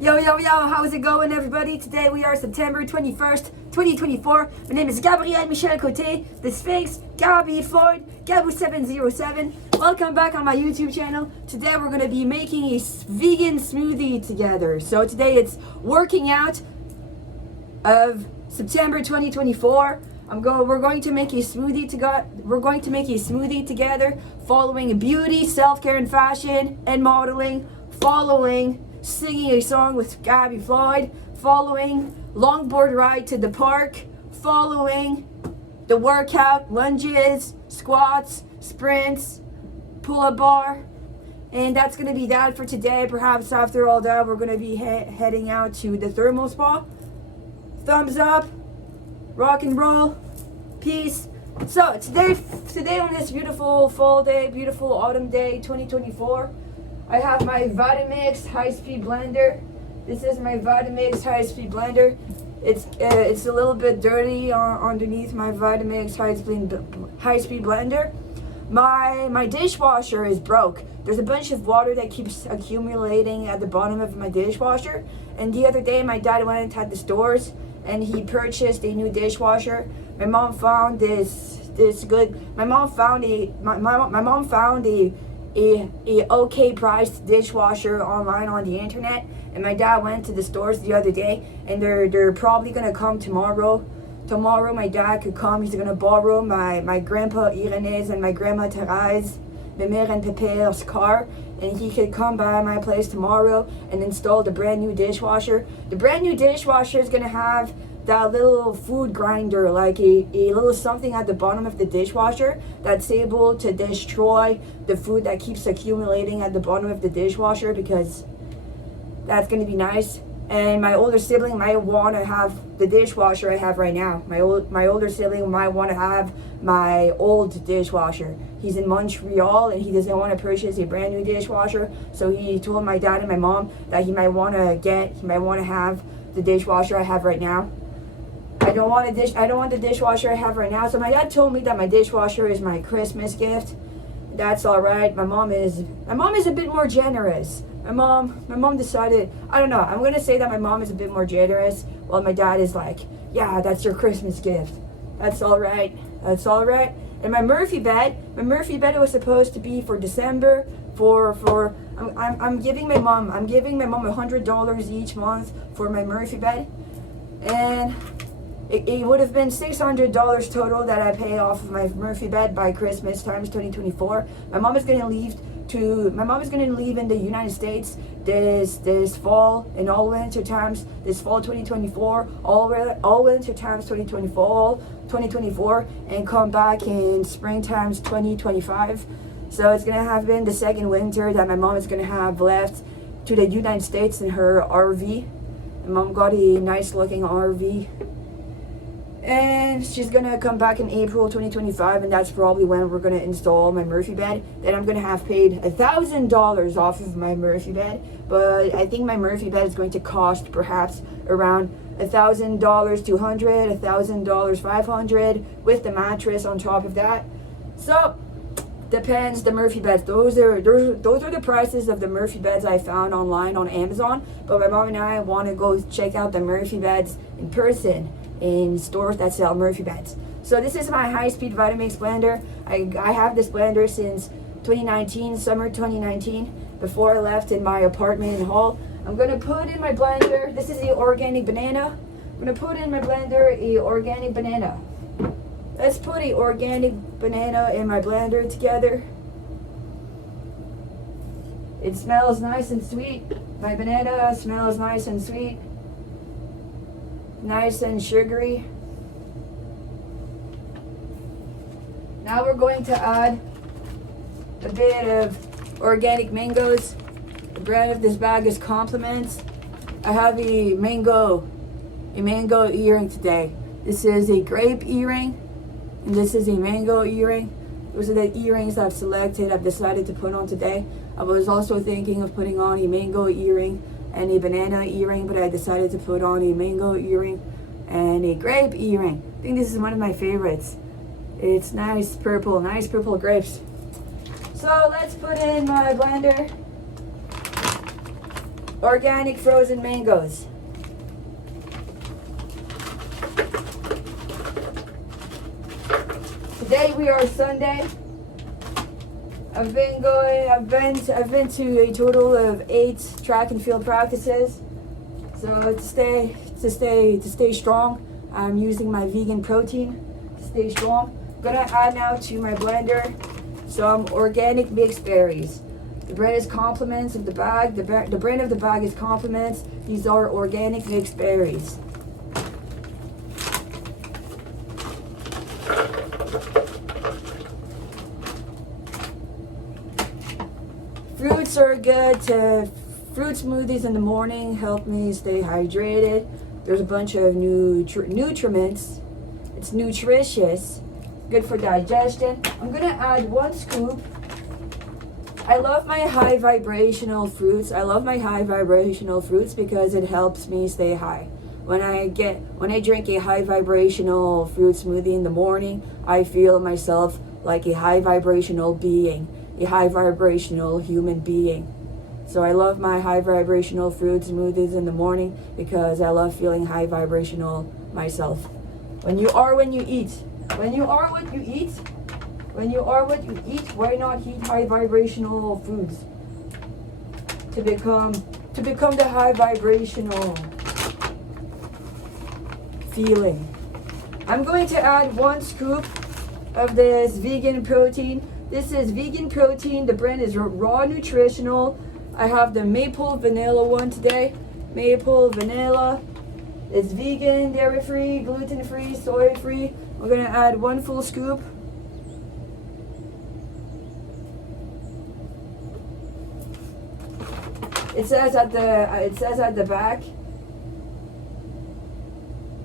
Yo, how's it going, everybody? Today we are September 21st, 2024. My name is Gabrielle M, Côté, the Sphinx, Gabbie Floyd, Gabbie707. Welcome back on my YouTube channel. Today we're going to be making a vegan smoothie together. So today it's working out of September 2024. We're going to make a smoothie together, following beauty, self-care, and fashion, and modeling, following singing a song with Gabbie Floyd, following longboard ride to the park, following the workout, lunges, squats, sprints, pull-up bar. And that's going to be that for today. Perhaps after all that, we're going to be heading out to the thermal spa. Thumbs up, rock and roll, peace. So today on this beautiful fall day, beautiful autumn day 2024, I have my Vitamix high-speed blender. This is my Vitamix high-speed blender. It's a little bit dirty underneath my Vitamix high-speed blender. My dishwasher is broke. There's a bunch of water that keeps accumulating at the bottom of my dishwasher. And the other day, my dad went at the stores and he purchased a new dishwasher. My mom found My mom found a okay priced dishwasher online on the internet, and my dad went to the stores the other day, and they're probably gonna come tomorrow. Tomorrow my dad could come. He's gonna borrow my grandpa Irene's and my grandma Therese, Mimir and Pepe's car, and he could come by my place tomorrow and install the brand new dishwasher. The brand new dishwasher is gonna have that little food grinder, like a little something at the bottom of the dishwasher that's able to destroy the food that keeps accumulating at the bottom of the dishwasher, because that's going to be nice. And my older sibling might want to have the dishwasher I have right now. My older sibling might want to have my old dishwasher. He's in Montreal and he doesn't want to purchase a brand new dishwasher, so he told my dad and my mom that he might want to have the dishwasher I have right now. I don't want the dishwasher I have right now. So my dad told me that my dishwasher is my Christmas gift. That's all right. My mom is a bit more generous. My mom decided, I don't know, I'm gonna say that my mom is a bit more generous, while my dad is like, yeah, that's your Christmas gift. That's all right. And my Murphy bed was supposed to be for December. I'm giving my mom $100 each month for my Murphy bed, and it would have been $600 total that I pay off of my Murphy bed by Christmas times 2024. My mom is going to leave in the United States this fall, in all winter times, this fall 2024, all winter times 2024, and come back in spring times 2025. So it's going to have been the second winter that my mom is going to have left to the United States in her RV. My mom got a nice looking RV. And she's gonna come back in April 2025, and that's probably when we're gonna install my Murphy bed. Then I'm gonna have paid $1,000 off of my Murphy bed, but I think my Murphy bed is going to cost perhaps around $1,000 $200, $1,000 $500 with the mattress on top of that. So depends. The Murphy beds. Those are the prices of the Murphy beds I found online on Amazon. But my mom and I want to go check out the Murphy beds in person, in stores that sell Murphy beds. So this is my high-speed Vitamix blender. I have this blender since 2019, summer 2019, before I left in my apartment in Hull. I'm gonna put in my blender, this is the organic banana. I'm gonna put in my blender a organic banana. Let's put a organic banana in my blender together. It smells nice and sweet. My banana smells nice and sweet. Nice and sugary. Now we're going to add a bit of organic mangoes. The brand of this bag is Compliments. I have a mango earring today. This is a grape earring, and this is a mango earring. Those are the earrings I've decided to put on today. I was also thinking of putting on a mango earring and a banana earring, but I decided to put on a mango earring and a grape earring. I think this is one of my favorites. It's nice purple grapes. So let's put in my blender. organic frozen mangoes. Today we are Sunday. I've been to a total of 8 track and field practices. So to stay strong, I'm using my vegan protein to stay strong. I'm gonna add now to my blender some organic mixed berries. The brand is compliments of the bag. The brand of the bag is compliments. These are organic mixed berries. Fruits are good to fruit smoothies in the morning, help me stay hydrated. There's a bunch of nutriments. It's nutritious, good for digestion. I'm gonna add 1 scoop. I love my high vibrational fruits. I love my high vibrational fruits because it helps me stay high. When I drink a high vibrational fruit smoothie in the morning, I feel myself like a high vibrational being, a high vibrational human being. So I love my high vibrational fruit smoothies in the morning because I love feeling high vibrational myself. When you are what you eat. When you are what you eat. When you are what you eat, why not eat high vibrational foods? To become the high vibrational feeling. I'm going to add 1 scoop of this vegan protein. This is vegan protein. The brand is Raw Nutritional. I have the maple vanilla one today. Maple vanilla. It's vegan, dairy-free, gluten-free, soy-free. We're gonna add 1 full scoop. It says at the back.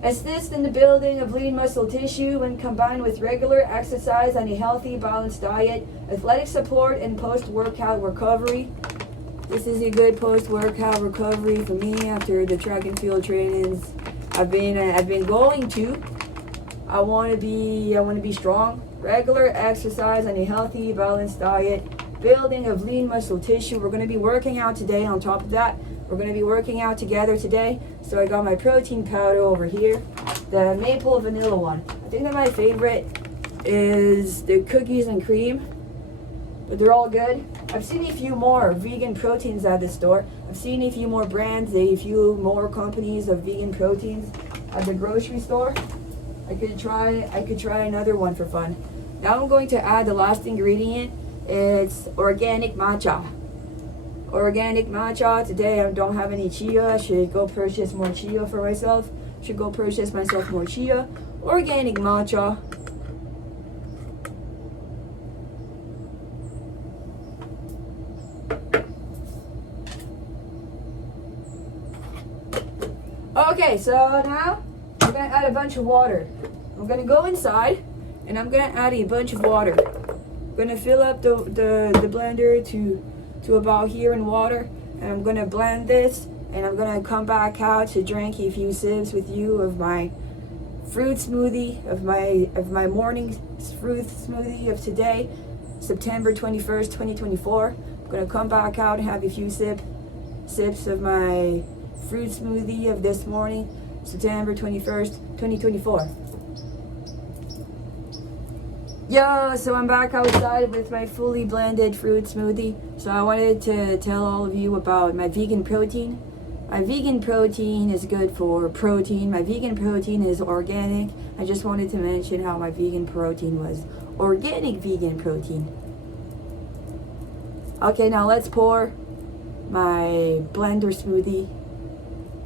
Assist in the building of lean muscle tissue when combined with regular exercise and a healthy, balanced diet, athletic support, and post-workout recovery. This is a good post-workout recovery for me after the track and field trainings I've been going to. I want to be strong. Regular exercise and a healthy, balanced diet, building of lean muscle tissue. We're going to be working out today. On top of that, we're going to be working out together today. So I got my protein powder over here, the maple vanilla one. I think that my favorite is the cookies and cream, but they're all good. I've seen a few more vegan proteins at the store. I've seen a few more brands, a few more companies of vegan proteins at the grocery store. I could try another one for fun. Now I'm going to add the last ingredient. It's organic matcha. Organic matcha. Today I don't have any chia. I should go purchase more chia for myself. Should go purchase myself more chia. Organic matcha. Okay, so now I'm gonna add a bunch of water. I'm gonna go inside and I'm gonna add a bunch of water. I'm gonna fill up the blender to about here in water, and I'm gonna blend this, and I'm gonna come back out to drink a few sips with you of my fruit smoothie, of my morning fruit smoothie of today, September 21st, 2024. I'm gonna come back out and have a few sips of my fruit smoothie of this morning, September 21st, 2024. Yo, so I'm back outside with my fully blended fruit smoothie. So I wanted to tell all of you about my vegan protein. My vegan protein is good for protein. My vegan protein is organic. I just wanted to mention how my vegan protein was organic vegan protein. Okay, now let's pour my blender smoothie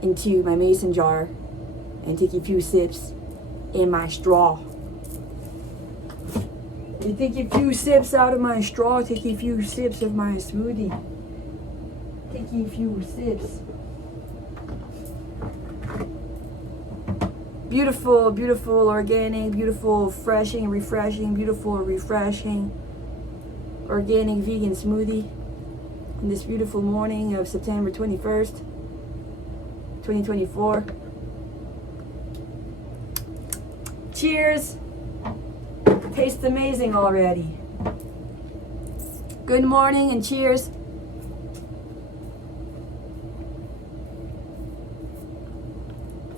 into my mason jar and take a few sips in my straw. You take a few sips out of my straw, take a few sips of my smoothie. Take a few sips. Beautiful, beautiful, organic, beautiful, refreshing, beautiful, refreshing, organic vegan smoothie on this beautiful morning of September 21st, 2024. Cheers! Tastes amazing already. Good morning and cheers.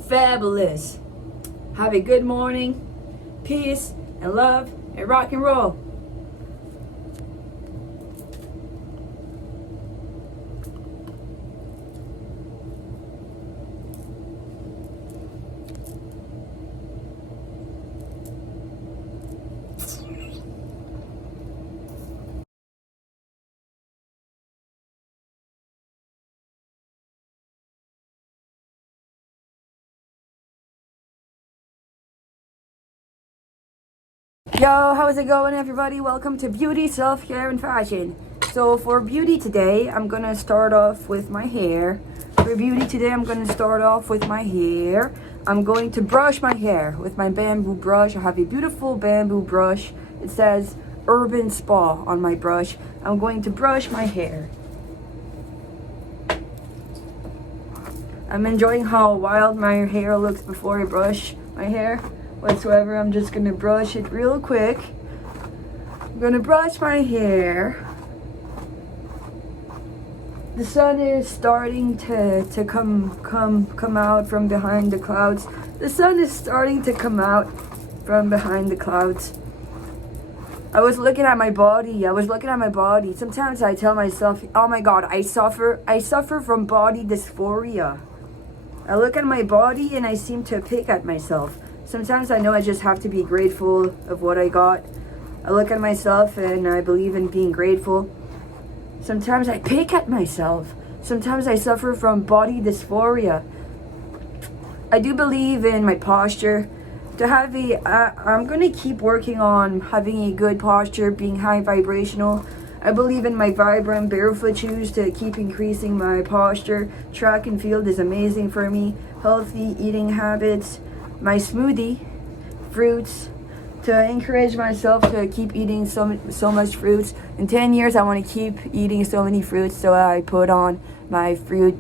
fabulous. Have a good morning. Peace and love and rock and roll. Yo, how's it going, everybody? Welcome to Beauty, Self-Care, and Fashion. So for beauty today, I'm gonna start off with my hair. I'm going to brush my hair with my bamboo brush. I have a beautiful bamboo brush. It says Urban Spa on my brush. I'm going to brush my hair. I'm enjoying how wild my hair looks before I brush my hair whatsoever. I'm just gonna brush it real quick. I'm gonna brush my hair. The sun is starting to come out from behind the clouds. The sun is starting to come out from behind the clouds. I was looking at my body. Sometimes I tell myself, oh my god, I suffer from body dysphoria. I look at my body and I seem to pick at myself. Sometimes I know I just have to be grateful of what I got. I look at myself and I believe in being grateful. Sometimes I pick at myself. Sometimes I suffer from body dysphoria. I do believe in my posture. I'm going to keep working on having a good posture, being high vibrational. I believe in my Vibram barefoot shoes to keep increasing my posture. Track and field is amazing for me. Healthy eating habits. My smoothie, fruits, to encourage myself to keep eating so much fruits. In 10 years, I want to keep eating so many fruits, so I put on my fruit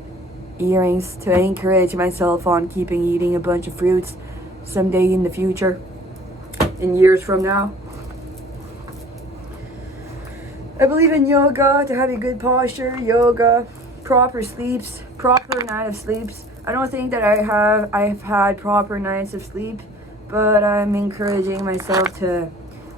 earrings to encourage myself on keeping eating a bunch of fruits someday in the future, in years from now. I believe in yoga to have a good posture, yoga, proper sleeps, proper night of sleeps. I don't think that I've had proper nights of sleep, but I'm encouraging myself to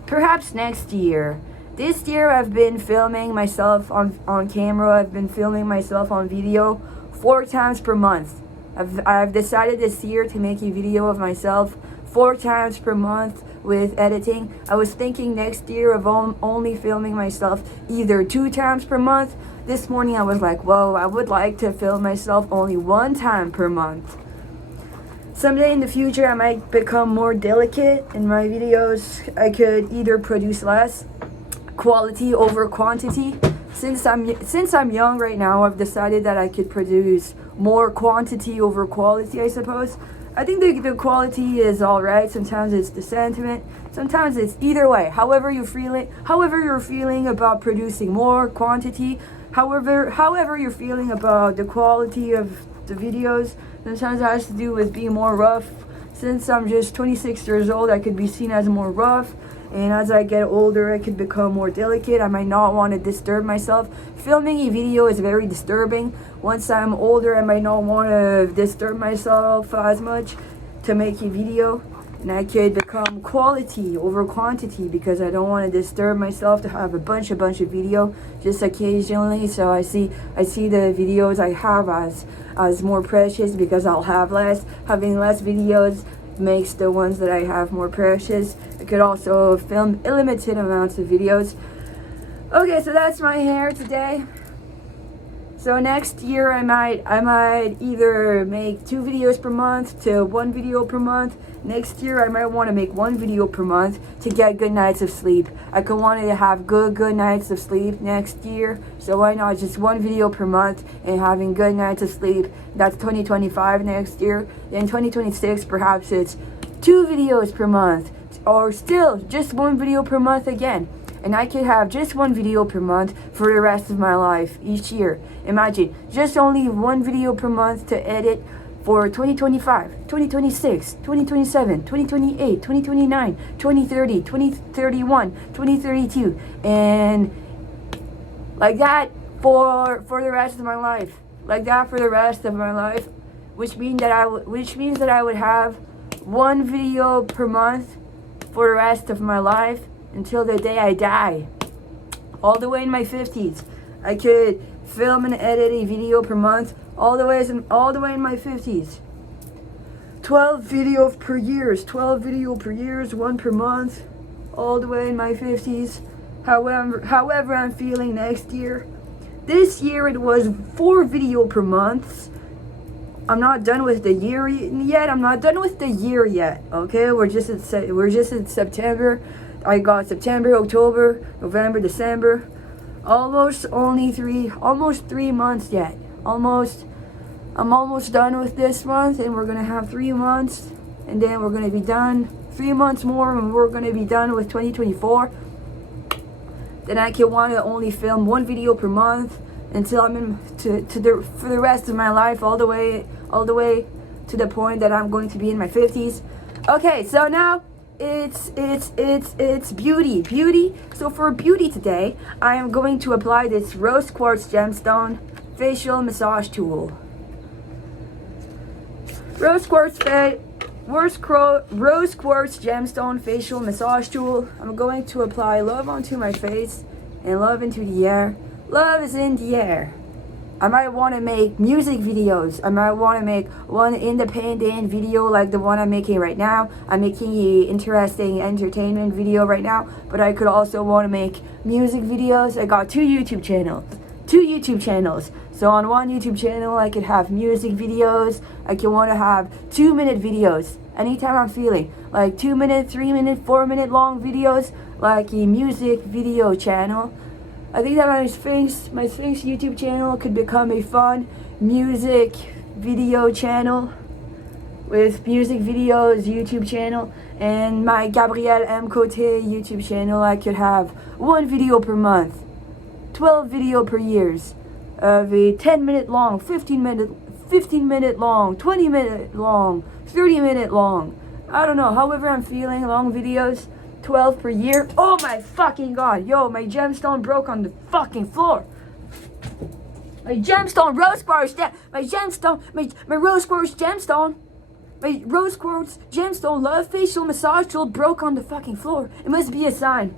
perhaps next year. This year I've been filming myself on camera. I've been filming myself on video 4 times per month. I've decided this year to make a video of myself 4 times per month with editing. I was thinking next year of only filming myself either 2 times per month. This morning I was like, whoa, I would like to film myself only 1 time per month. Someday in the future I might become more delicate in my videos. I could either produce less, quality over quantity. Since I'm young right now, I've decided that I could produce more quantity over quality, I suppose. I think the quality is alright. Sometimes it's the sentiment. Sometimes it's either way. However you're feeling about producing more quantity, however you're feeling about the quality of the videos. Sometimes it has to do with being more rough. Since I'm just 26 years old, I could be seen as more rough. And as I get older, I could become more delicate. I might not want to disturb myself. Filming a video is very disturbing. Once I'm older, I might not want to disturb myself as much to make a video. And I could become quality over quantity because I don't want to disturb myself to have a bunch of video just occasionally. So I see the videos I have as more precious because I'll have less. Having less videos makes the ones that I have more precious. I could also film unlimited amounts of videos. Okay, so that's my hair today. So next year I might either make 2 videos per month to 1 video per month. Next year I might want to make 1 video per month to get good nights of sleep. I could want to have good nights of sleep next year. So why not just 1 video per month and having good nights of sleep? That's 2025 next year. In 2026 perhaps it's 2 videos per month, or still just 1 video per month again. And I could have just 1 video per month for the rest of my life each year. Imagine, just only 1 video per month to edit for 2025, 2026, 2027, 2028, 2029, 2030, 2031, 2032, and like that for the rest of my life. Like that for the rest of my life. which means that I would have one video per month for the rest of my life until the day I die. All the way in my 50s. I could film and edit a video per month all the way in my 50s. 12 videos per year, 12 video per year, one per month, all the way in my 50s. However I'm feeling next year. This year it was 4 video per month. I'm not done with the year yet. Okay, we're just in September. I got September, October, November, December. Almost 3 months yet. I'm almost done with this month, and we're gonna have 3 months, and then we're gonna be done. 3 months more, and we're gonna be done with 2024. Then I can want to only film 1 video per month until I'm for the rest of my life, all the way to the point that I'm going to be in my 50s. Okay, so now it's beauty. So for beauty today, I am going to apply this rose quartz gemstone facial massage tool. Rose quartz gemstone facial massage tool. I'm going to apply love onto my face and love into the air. Love is in the air. I might want to make music videos. I might want to make one independent video like the one I'm making right now. I'm making an interesting entertainment video right now, but I could also want to make music videos. I got 2 YouTube channels. So on one YouTube channel, I could have music videos. I could want to have 2-minute videos anytime I'm feeling. Like 2-minute, 3-minute, 4-minute long videos, like a music video channel. I think that my Sphinx YouTube channel could become a fun music video channel with music videos YouTube channel, and my Gabrielle M Côté YouTube channel, I could have 1 video per month, 12 video per years, of a 10-minute long, 15-minute long, 20-minute long, 30-minute long. I don't know, however I'm feeling, long videos. 12 per year. Oh my fucking god. Yo, my gemstone broke on the fucking floor. My gemstone rose quartz love facial massage tool broke on the fucking floor. It must be a sign.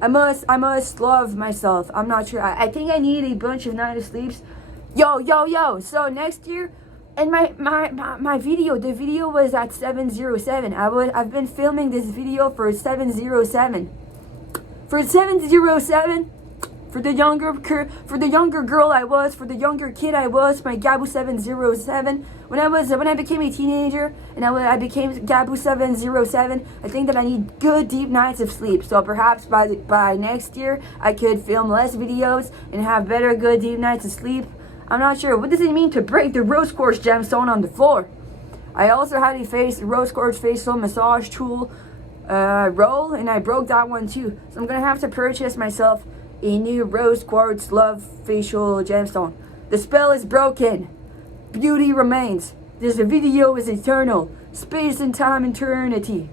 I must love myself. I'm not sure. I think I need a bunch of night of sleeps. Yo. So next year, and my video, the video was at 707. I've been filming this video for 707. For 707, for the younger girl I was, for the younger kid I was, my Gabu 707. When I became a teenager and I became Gabu 707, I think that I need good deep nights of sleep. So perhaps by next year I could film less videos and have better good deep nights of sleep. I'm not sure. What does it mean to break the rose quartz gemstone on the floor? I also had a rose quartz facial massage tool roll, and I broke that one too. So I'm gonna have to purchase myself a new rose quartz love facial gemstone. The spell is broken. Beauty remains. This video is eternal. Space and time eternity.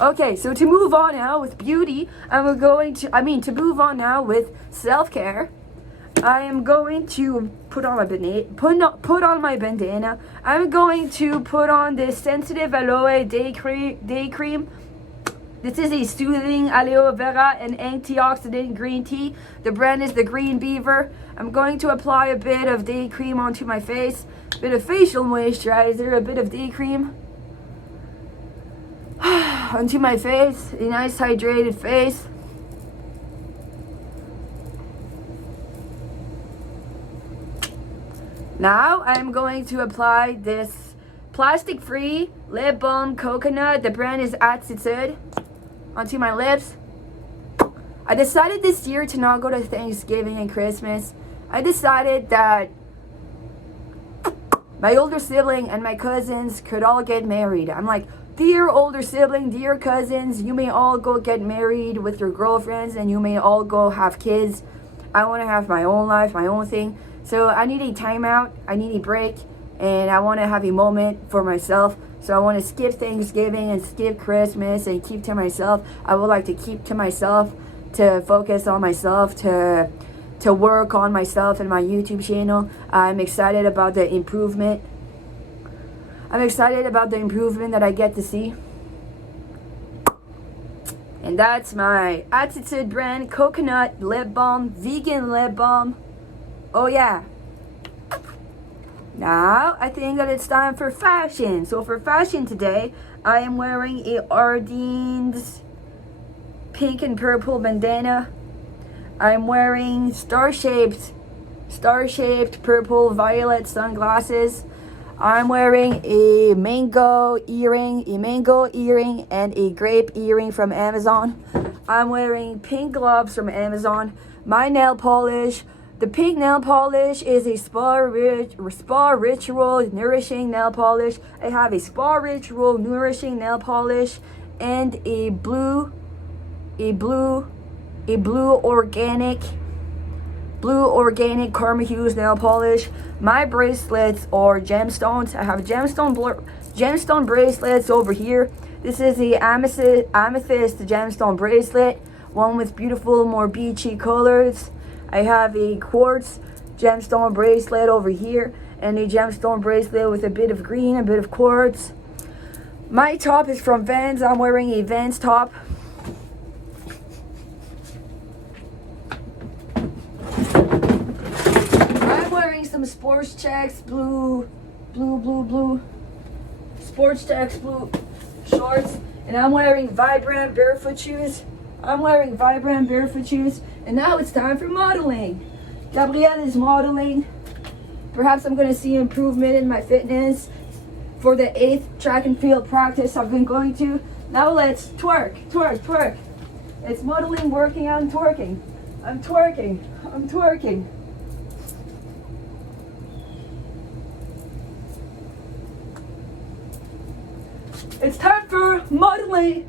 Okay, so to move on now with beauty, to move on now with self-care. I am going to put on my bandana. I'm going to put on this sensitive aloe day cream. This is a soothing aloe vera and antioxidant green tea. The brand is the Green Beaver. I'm going to apply a bit of day cream onto my face, a bit of facial moisturizer, a bit of day cream onto my face, a nice hydrated face. Now I'm going to apply this plastic-free lip balm coconut. The brand is Artiste onto my lips. I decided this year to not go to Thanksgiving and Christmas. I decided that my older sibling and my cousins could all get married. I'm like, dear older sibling, dear cousins, you may all go get married with your girlfriends and you may all go have kids. I want to have my own life, my own thing. So I need a timeout, I need a break, and I want to have a moment for myself. So I want to skip Thanksgiving and skip Christmas and keep to myself. I would like to keep to myself, to focus on myself, to work on myself and my YouTube channel. I'm excited about the improvement I'm excited about the improvement that I get to see. And that's my Attitude brand coconut lip balm, vegan lip balm. Oh yeah. Now I think that it's time for fashion. So for fashion today, I am wearing a Ardene's pink and purple bandana. I'm wearing star-shaped purple violet sunglasses. I'm wearing a mango earring and a grape earring from Amazon. I'm wearing pink gloves from Amazon. My nail polish, the pink nail polish is a spa ritual nourishing nail polish. I have a spa ritual nourishing nail polish and a blue organic Karma Hues nail polish. My bracelets are gemstones. I have gemstone bracelets over here. This is the amethyst gemstone bracelet, one with beautiful, more beachy colors. I have a quartz gemstone bracelet over here, and a gemstone bracelet with a bit of green, a bit of quartz. My top is from Vans. I'm wearing a Vans top. Some Sports Checks blue Sports Checks blue shorts, and I'm wearing vibrant barefoot shoes. And now it's time for modeling. Gabrielle is modeling. Perhaps I'm going to see improvement in my fitness for the 8th track and field practice I've been going to. Now let's twerk. It's modeling, working out, and twerking. I'm twerking. It's time for modeling,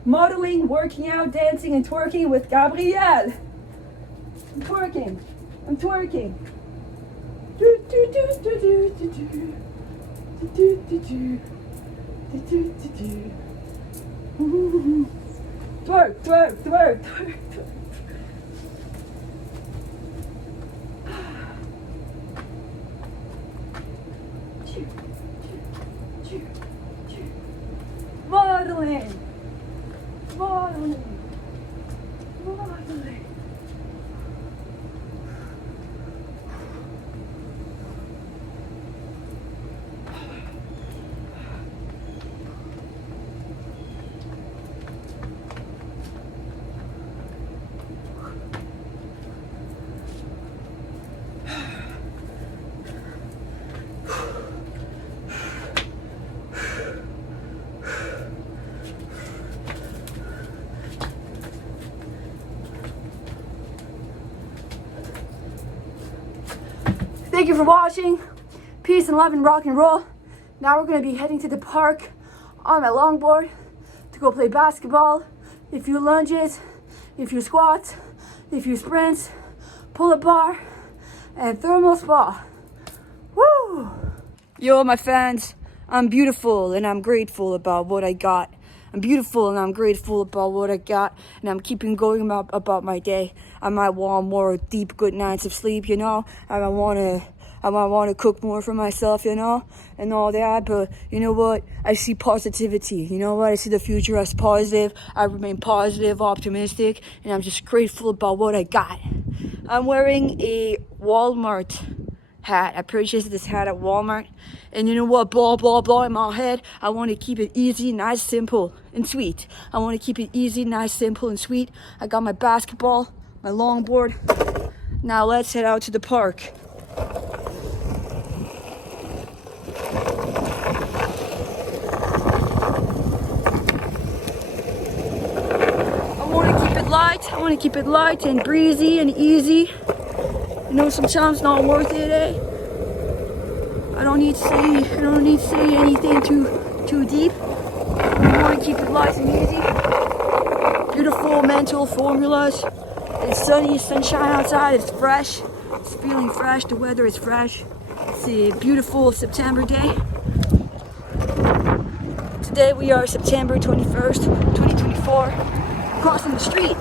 working out, dancing, and twerking with Gabrielle. I'm twerking. Twerk. Modeling. Thank you for watching. Peace and love and rock and roll. Now we're going to be heading to the park on my longboard to go play basketball. A few lunges, a few squats, a few sprints, pull-up bar, and thermal spa. Woo! Yo, my fans, I'm beautiful and I'm grateful about what I got. And I'm keeping going about my day. I might want more deep good nights of sleep, you know. I might want to cook more for myself, you know, and all that. But you know what? I see positivity. You know what? I see the future as positive. I remain positive, optimistic, and I'm just grateful about what I got. I'm wearing a Walmart hat. I purchased this hat at Walmart. And you know what? Blah, blah, blah in my head. I want to keep it easy, nice, simple, and sweet. I got my basketball, my longboard. Now let's head out to the park. I want to keep it light and breezy and easy. You know, sometimes not worth it, eh? I don't need to say anything too deep. I want to keep it light and easy. Beautiful mental formulas. It's sunny, sunshine outside. It's fresh. It's feeling fresh. The weather is fresh. It's a beautiful September day. Today we are September 21st, 2024. Crossing the street.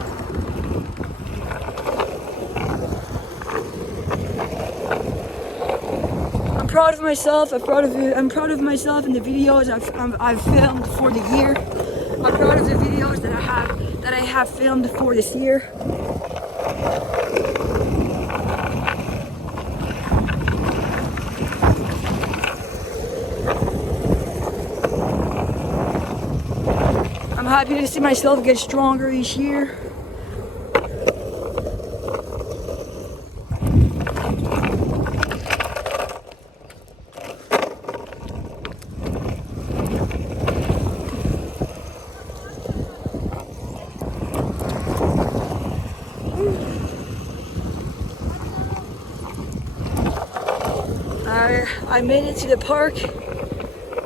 proud of myself. I'm proud of myself and the videos I've filmed for the year. I'm proud of the videos that I have filmed for this year. I'm happy to see myself get stronger each year. I made it to the park.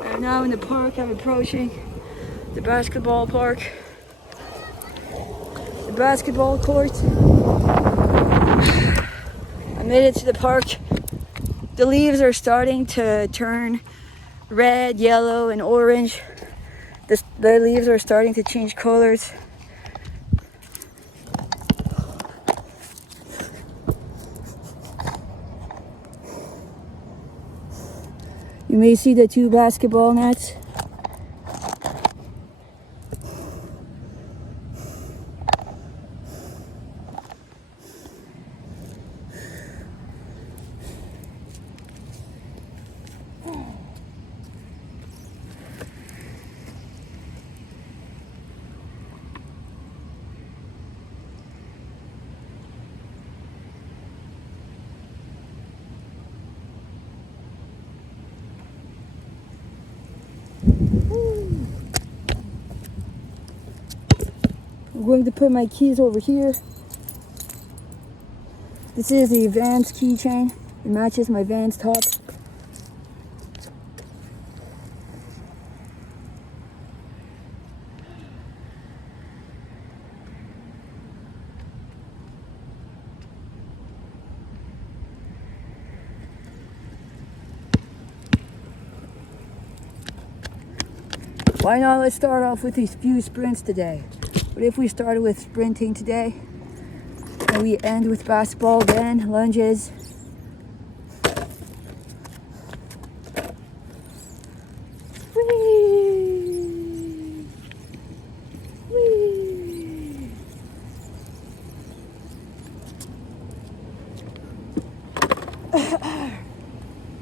I'm now in the park. I'm approaching the basketball park. The basketball court. I made it to the park. The leaves are starting to turn red, yellow, and orange. The leaves are starting to change colors. You may see the 2 basketball nets. I'm going to put my keys over here. This is the Vans keychain. It matches my Vans top. Why not? Let's start off with these few sprints today. What if we started with sprinting today and we end with basketball, then lunges. Whee! Whee!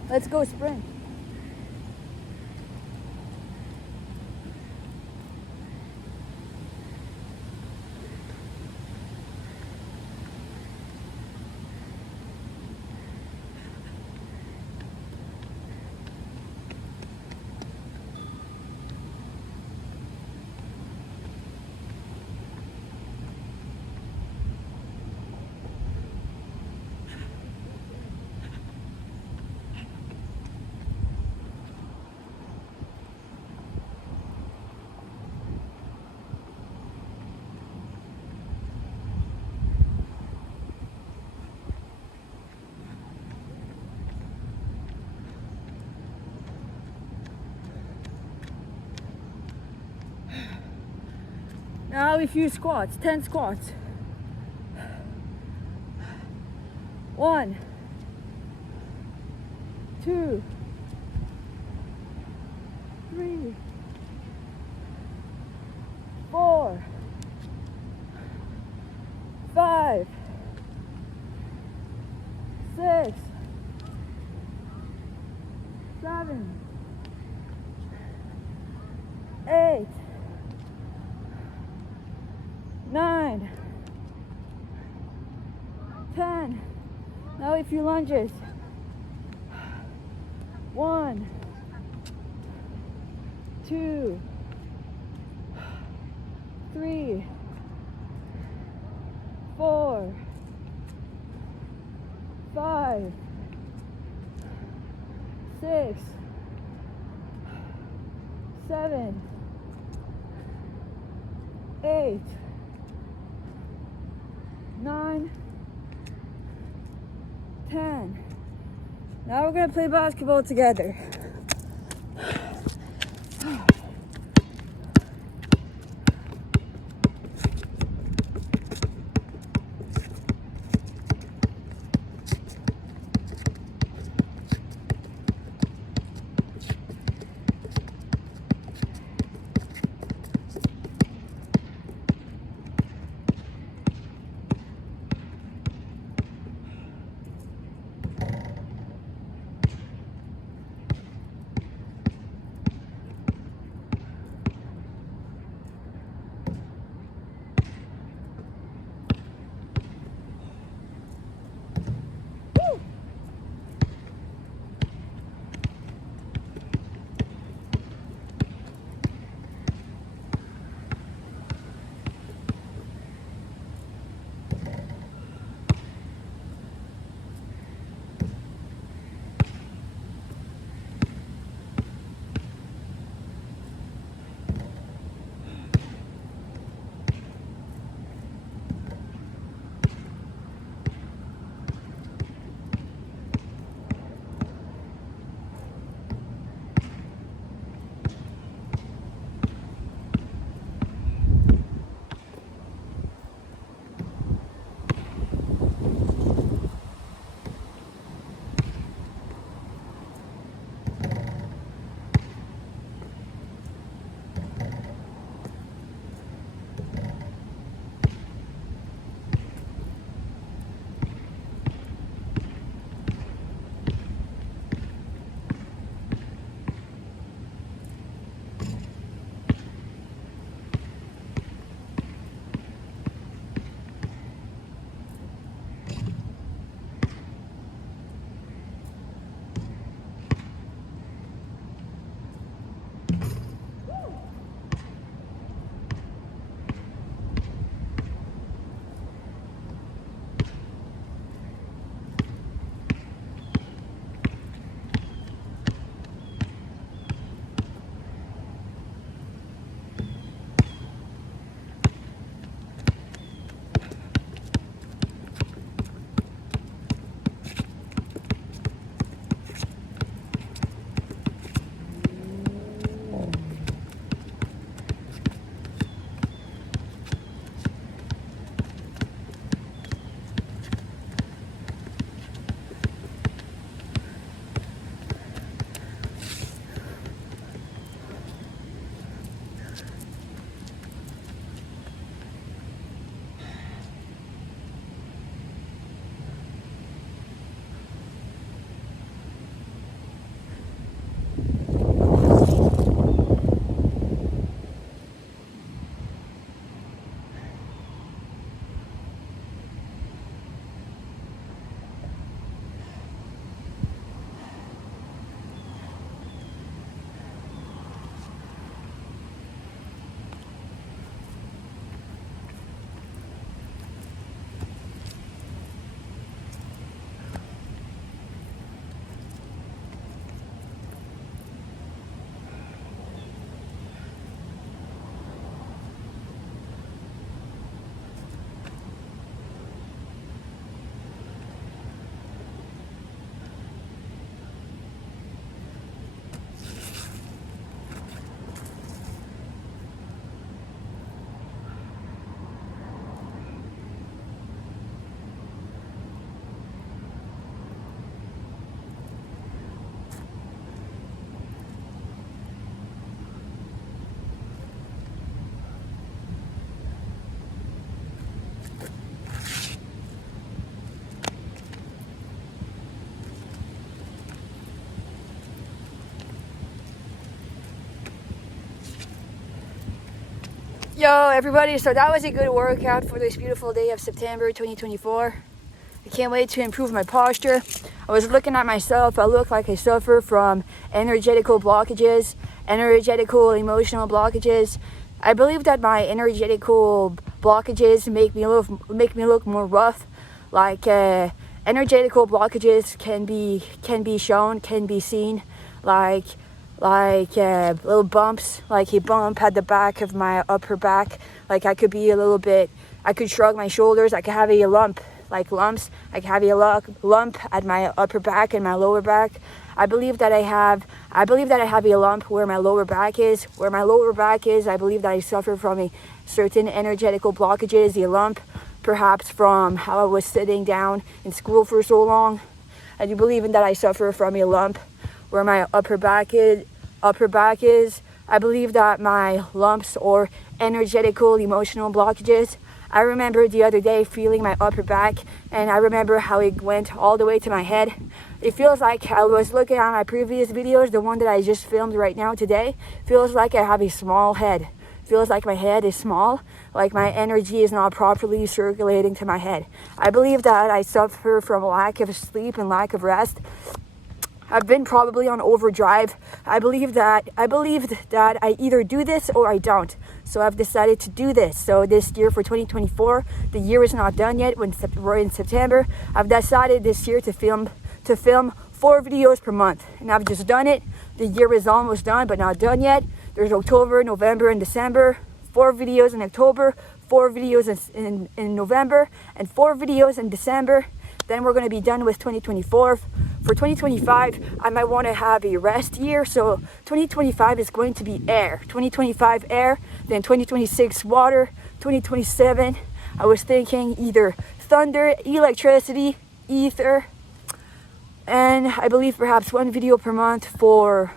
Let's go sprint. Now a few squats, 10 squats. 1, 2, 3, 4, 5, 6, 7, 8, 9, 10. Now a few lunges. 1, 2, 3, 4, 5, 6, 7, 8, 9, 10. Now we're gonna play basketball together. Yo everybody, so that was a good workout for this beautiful day of September 2024. I can't wait to improve my posture. I was looking at myself. I look like I suffer from energetical blockages, energetical emotional blockages. I believe that my energetical blockages make me look more rough. Like energetical blockages can be shown, can be seen, like little bumps, like a bump at the back of my upper back. Like I could shrug my shoulders. I could have a lump, like lumps. I could have a lump at my upper back and my lower back. I believe that I have a lump where my lower back is. Where my lower back is, I believe that I suffer from a certain energetical blockages, a lump, perhaps from how I was sitting down in school for so long. I do believe in that I suffer from a lump where my upper back is. I believe that my lumps or energetical emotional blockages. I remember the other day feeling my upper back, and I remember how it went all the way to my head. It feels like I was looking at my previous videos, the one that I just filmed right now today. Feels like I have a small head. Feels like my head is small, like my energy is not properly circulating to my head. I believe that I suffer from lack of sleep and lack of rest. I've been probably on overdrive. I believed that I either do this or I don't. So I've decided to do this. So this year for 2024, the year is not done yet. We're in September. I've decided this year to film 4 videos per month, and I've just done it. The year is almost done, but not done yet. There's October, November, and December. 4 videos in October, 4 videos in November, and 4 videos in December. Then we're going to be done with 2024. For 2025, I might want to have a rest year. So 2025 is going to be air. 2025 air, then 2026 water, 2027, I was thinking either thunder, electricity, ether, and I believe perhaps 1 video per month for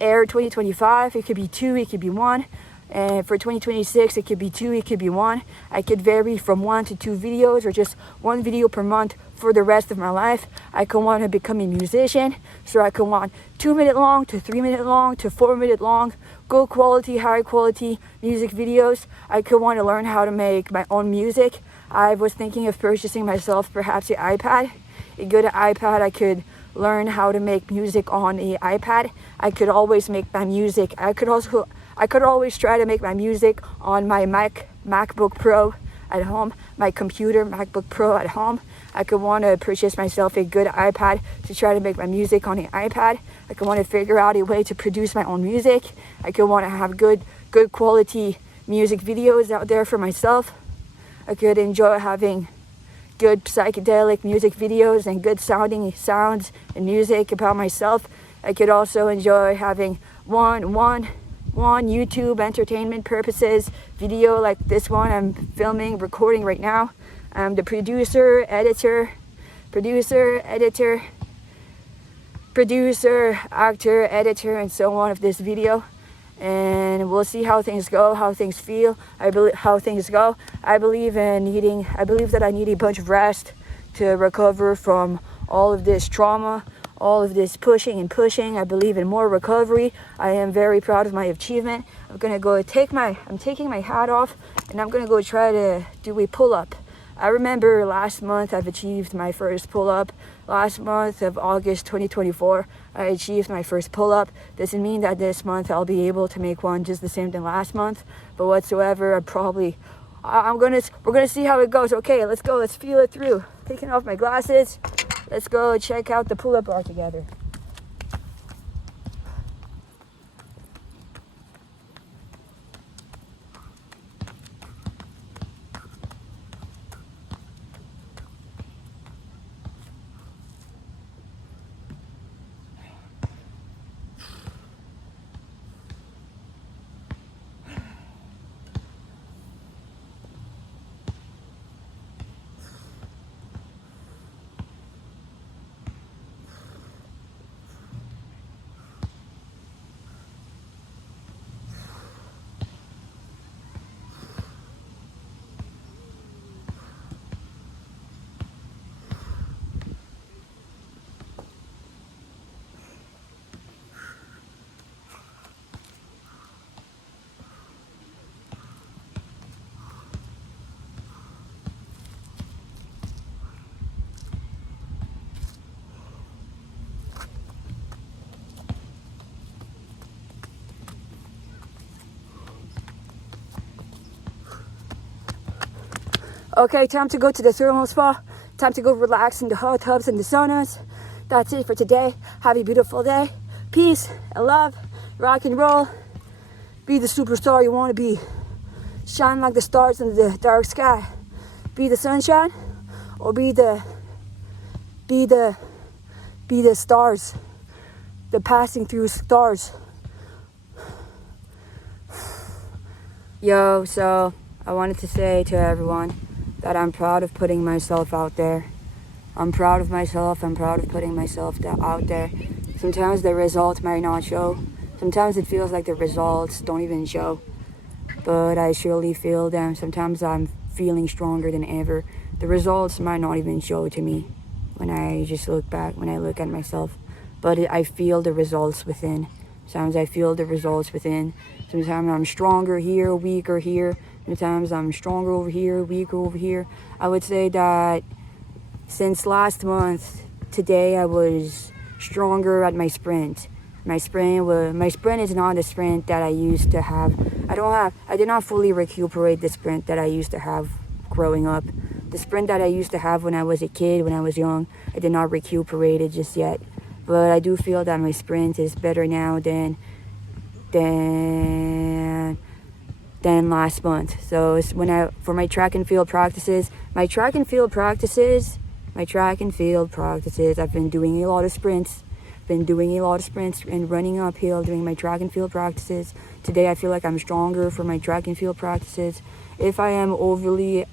air 2025. It could be 2, it could be 1. And for 2026, it could be 2, it could be 1. I could vary from 1 to 2 videos or just 1 video per month for the rest of my life. I could want to become a musician, so I could want 2-minute long to 3-minute long to 4-minute long, good quality, high quality music videos. I could want to learn how to make my own music. I was thinking of purchasing myself perhaps an iPad, a good iPad. I could learn how to make music on an iPad. I could always make my music. I could always try to make my music on my MacBook Pro at home, my computer MacBook Pro at home. I could want to purchase myself a good iPad to try to make my music on an iPad. I could want to figure out a way to produce my own music. I could want to have good quality music videos out there for myself. I could enjoy having good psychedelic music videos and good sounding sounds and music about myself. I could also enjoy having one YouTube entertainment purposes video like this one I'm recording right now. I'm the producer, editor, actor, editor, and so on of this video. And we'll see how things go, how things feel. I believe that I need a bunch of rest to recover from all of this trauma, all of this pushing. I believe in more recovery. I am very proud of my achievement. I'm taking my hat off, and I'm gonna go try to do a pull-up. I remember last month I've achieved my first pull-up. Last month of August 2024, I achieved my first pull-up. Doesn't mean that this month I'll be able to make one just the same than last month, but whatsoever, we're gonna see how it goes. Okay, let's go. Let's feel it through. Taking off my glasses. Let's go check out the pull-up bar together. Okay, time to go to the thermal spa. Time to go relax in the hot tubs and the saunas. That's it for today. Have a beautiful day. Peace and love. Rock and roll. Be the superstar you want to be. Shine like the stars in the dark sky. Be the sunshine, or be the stars. The passing through stars. Yo, so I wanted to say to everyone that I'm proud of putting myself out there. I'm proud of myself. I'm proud of putting myself out there. Sometimes the results might not show. Sometimes it feels like the results don't even show. But I surely feel them. Sometimes I'm feeling stronger than ever. The results might not even show to me when I just look back, when I look at myself. But I feel the results within. Sometimes I feel the results within. Sometimes I'm stronger here, weaker here. Sometimes I'm stronger over here, weaker over here. I would say that since last month, today I was stronger at my sprint. My sprint is not the sprint that I used to have. I did not fully recuperate the sprint that I used to have growing up. The sprint that I used to have when I was a kid, when I was young, I did not recuperate it just yet. But I do feel that my sprint is better now than last month. So it's for my track and field practices, I've been doing a lot of sprints. And running uphill, doing my track and field practices. Today I feel like I'm stronger for my track and field practices. If I am overly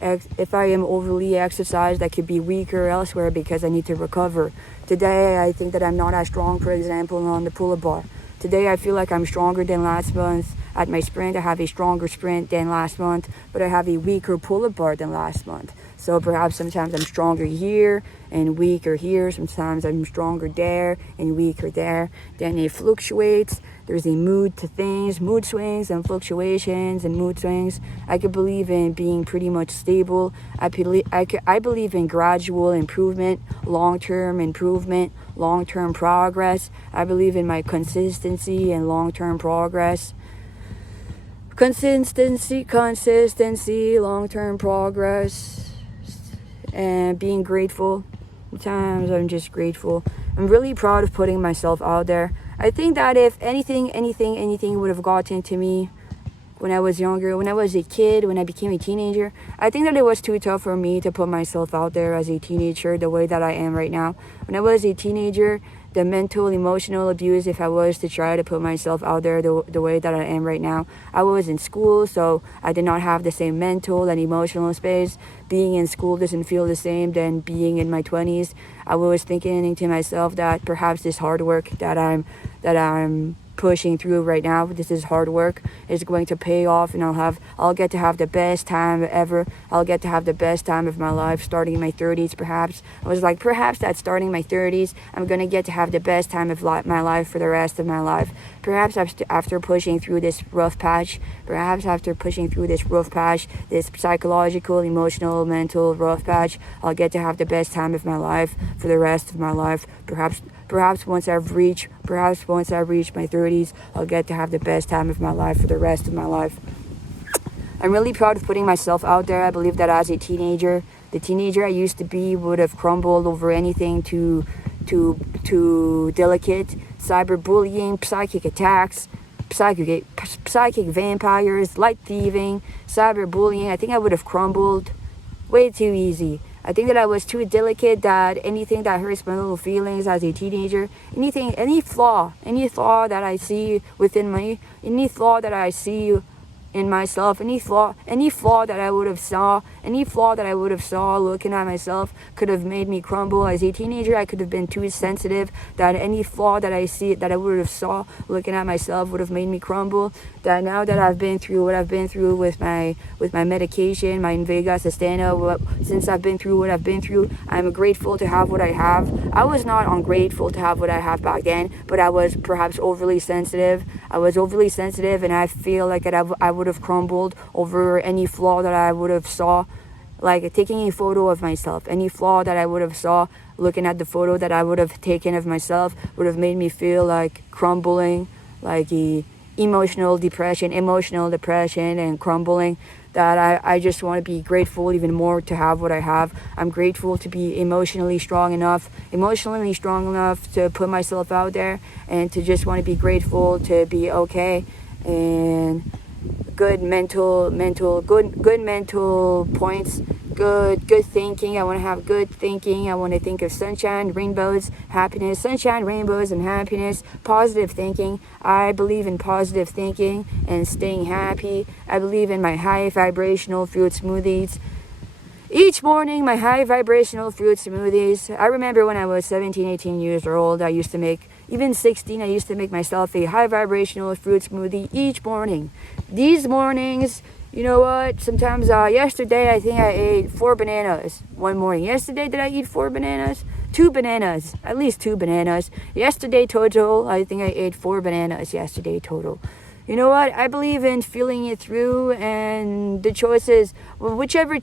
exercised, I could be weaker elsewhere because I need to recover. Today I think that I'm not as strong, for example, on the pull-up bar. Today I feel like I'm stronger than last month. At my sprint, I have a stronger sprint than last month, but I have a weaker pull-up bar than last month. So perhaps sometimes I'm stronger here and weaker here. Sometimes I'm stronger there and weaker there. Then it fluctuates. There's a mood to things, mood swings and fluctuations and mood swings. I could believe in being pretty much stable. I believe in gradual improvement, long-term progress. I believe in my consistency and long-term progress. Consistency, long-term progress. And being grateful. Sometimes I'm just grateful. I'm really proud of putting myself out there. I think that if anything would have gotten to me when I was younger, when I was a kid, when I became a teenager, I think that it was too tough for me to put myself out there as a teenager the way that I am right now. When I was a teenager, the mental, emotional abuse, if I was to try to put myself out there the way that I am right now. I was in school, so I did not have the same mental and emotional space. Being in school doesn't feel the same than being in my 20s. I was thinking to myself that perhaps this hard work that I'm pushing through right now, this is hard work, is going to pay off, and I'll get to have the best time ever. I'll get to have the best time of my life starting in my 30s. Perhaps I was like, perhaps that starting my 30s, I'm gonna get to have the best time of my life for the rest of my life. Perhaps after pushing through this rough patch, this psychological, emotional, mental rough patch, I'll get to have the best time of my life for the rest of my life. Perhaps once I've reached my 30s, I'll get to have the best time of my life for the rest of my life. I'm really proud of putting myself out there. I believe that as a teenager, the teenager I used to be would have crumbled over anything too delicate. Cyberbullying, psychic attacks, psychic vampires, light thieving, cyberbullying. I think I would have crumbled way too easy. I think that I was too delicate, that anything that hurts my little feelings as a teenager, any flaw that I see within me, any flaw that I see in myself, any flaw that I would have saw looking at myself could have made me crumble. As a teenager, I could have been too sensitive, that any flaw that I see, that I would have saw looking at myself would have made me crumble. That now that I've been through what I've been through with my medication, my Invega Sustenna, since I've been through what I've been through, I'm grateful to have what I have. I was not ungrateful to have what I have back then, but I was perhaps overly sensitive. And I feel like I would have crumbled over any flaw that I would have saw, like taking a photo of myself. Any flaw that I would have saw looking at the photo that I would have taken of myself would have made me feel like crumbling, like emotional depression and crumbling, that I just want to be grateful even more to have what I have. I'm grateful to be emotionally strong enough to put myself out there, and to just want to be grateful to be okay, and good mental points, good thinking. I want to have good thinking. I want to think of sunshine, rainbows, happiness, sunshine, rainbows, and happiness. Positive thinking. I believe in positive thinking and staying happy. I believe in my high vibrational fruit smoothies. Each morning, my high vibrational fruit smoothies. I remember when I was 17, 18 years old, I used to make, even 16, I used to make myself a high vibrational fruit smoothie each morning. These mornings, you know what? Sometimes, yesterday, I think I ate 4 bananas one morning. Yesterday, did I eat 4 bananas? 2 bananas. At least 2 bananas. Yesterday, total, I think I ate 4 bananas yesterday, total. You know what? I believe in feeling it through, and the choices, well, whichever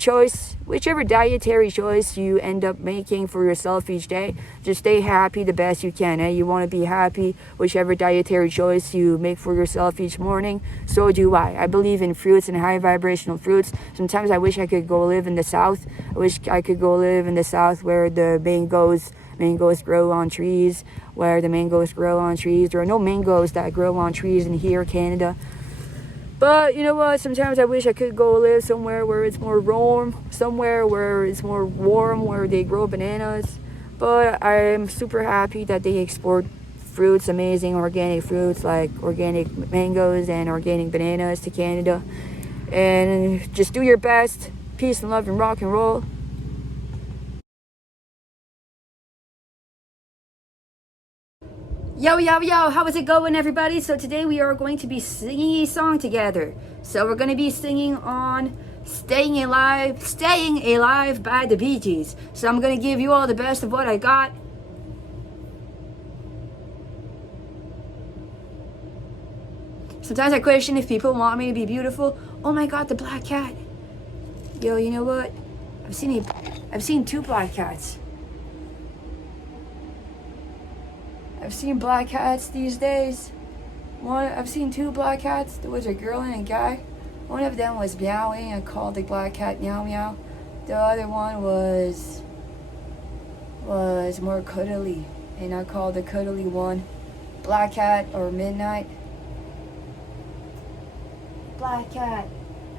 dietary choice you end up making for yourself each day, just stay happy the best you can. You want to be happy, whichever dietary choice you make for yourself each morning. So do I. I believe in fruits and high vibrational fruits. Sometimes I wish I could go live in the South. I wish I could go live in the South where the mangoes grow on trees, There are no mangoes that grow on trees in here, Canada. But you know what? Sometimes I wish I could go live somewhere where it's more warm, where they grow bananas. But I'm super happy that they export fruits, amazing organic fruits like organic mangoes and organic bananas to Canada. And just do your best. Peace and love and rock and roll. Yo, how is it going, everybody? So today we are going to be singing a song together. So we're going to be singing on Staying Alive by the Bee Gees. So I'm going to give you all the best of what I got. Sometimes I question if people want me to be beautiful. Oh my God, the black cat. Yo, you know what? I've seen 2 black cats. I've seen black cats these days. I've seen 2 black cats. There was a girl and a guy. One of them was meowing. I called the black cat meow meow. The other one was more cuddly, and I called the cuddly one Black Cat or Midnight. Black cat.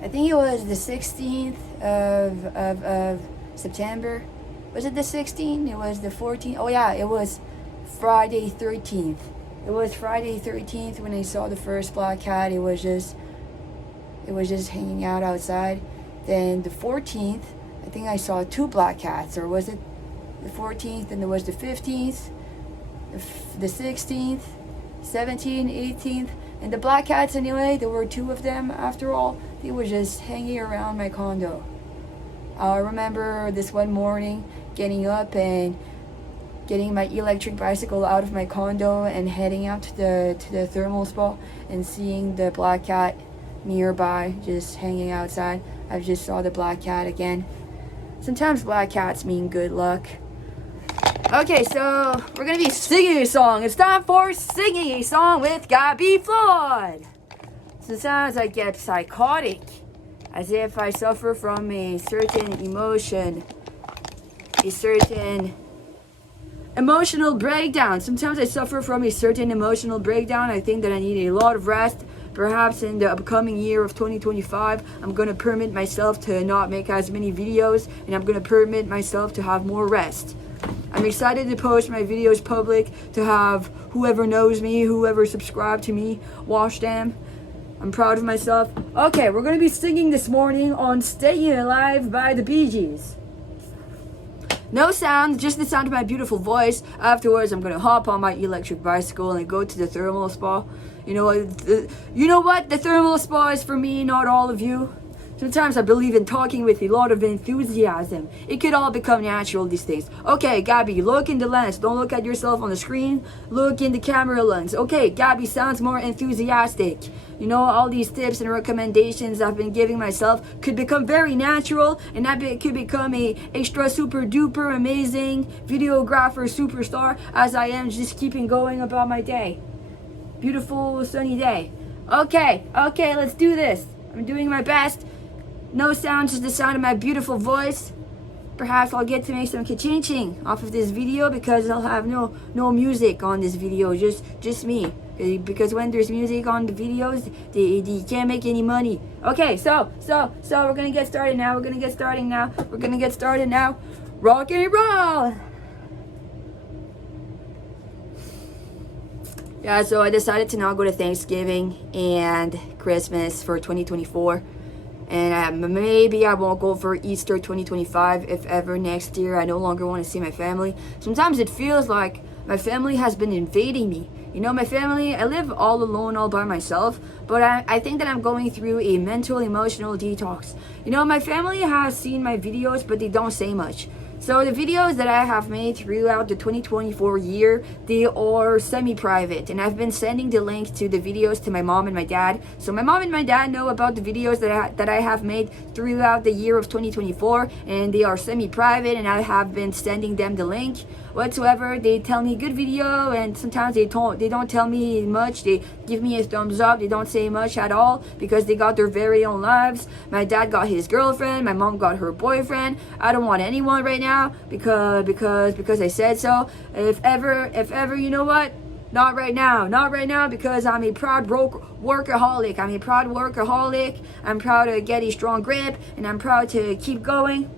I think it was the 16th of September. Was it the 16th? It was the 14th. Oh yeah, it was Friday 13th. It was Friday 13th when I saw the first black cat. It was just hanging out outside. Then the 14th, I think I saw 2 black cats. Or was it the 14th and there was the 15th, the 16th, 17th, 18th, and the black cats anyway, there were 2 of them after all. They were just hanging around my condo. I remember this one morning getting up and getting my electric bicycle out of my condo and heading out to the thermal spa and seeing the black cat nearby just hanging outside. I just saw the black cat again. Sometimes black cats mean good luck. Okay, so we're gonna be singing a song. It's time for singing a song with Gabbie Floyd. Sometimes I get psychotic, as if I suffer from a certain emotion, a certain emotional breakdown. Sometimes I suffer from a certain emotional breakdown. I think that I need a lot of rest. Perhaps in the upcoming year of 2025, I'm going to permit myself to not make as many videos, and I'm going to permit myself to have more rest. I'm excited to post my videos public, to have whoever knows me, whoever subscribed to me, watch them. I'm proud of myself. Okay, we're going to be singing this morning on Staying Alive by the Bee Gees. No sound, just the sound of my beautiful voice. Afterwards, I'm going to hop on my electric bicycle and go to the thermal spa. You know what? The thermal spa is for me, not all of you. Sometimes I believe in talking with a lot of enthusiasm. It could all become natural, these things. Okay, Gabbie, look in the lens. Don't look at yourself on the screen. Look in the camera lens. Okay, Gabbie sounds more enthusiastic. You know, all these tips and recommendations I've been giving myself could become very natural, and that could become a extra super duper amazing videographer superstar as I am just keeping going about my day. Beautiful sunny day. Okay, let's do this. I'm doing my best. No sound, just the sound of my beautiful voice. Perhaps I'll get to make some ka-ching-ching off of this video because I'll have no music on this video, just me. Because when there's music on the videos, they can't make any money. Okay, so we're gonna get started now. We're gonna get started now. Rock and roll! Yeah, so I decided to not go to Thanksgiving and Christmas for 2024. And maybe I won't go for Easter 2025 if ever next year. I no longer want to see my family. Sometimes it feels like my family has been invading me. You know, my family, I live all alone, all by myself, but I think that I'm going through a mental, emotional detox. You know, my family has seen my videos, but they don't say much. So the videos that I have made throughout the 2024 year, they are semi-private, and I've been sending the link to the videos to my mom and my dad. So my mom and my dad know about the videos that I have made throughout the year of 2024, and they are semi-private, and I have been sending them the link whatsoever. They tell me good video, and sometimes they don't tell me much. They give me a thumbs up. They don't say much at all because they got their very own lives. My dad got his girlfriend, my mom got her boyfriend. I don't want anyone right now because I said so. If ever, you know what? Not right now, because I'm a proud workaholic. I'm proud to get a strong grip, and I'm proud to keep going.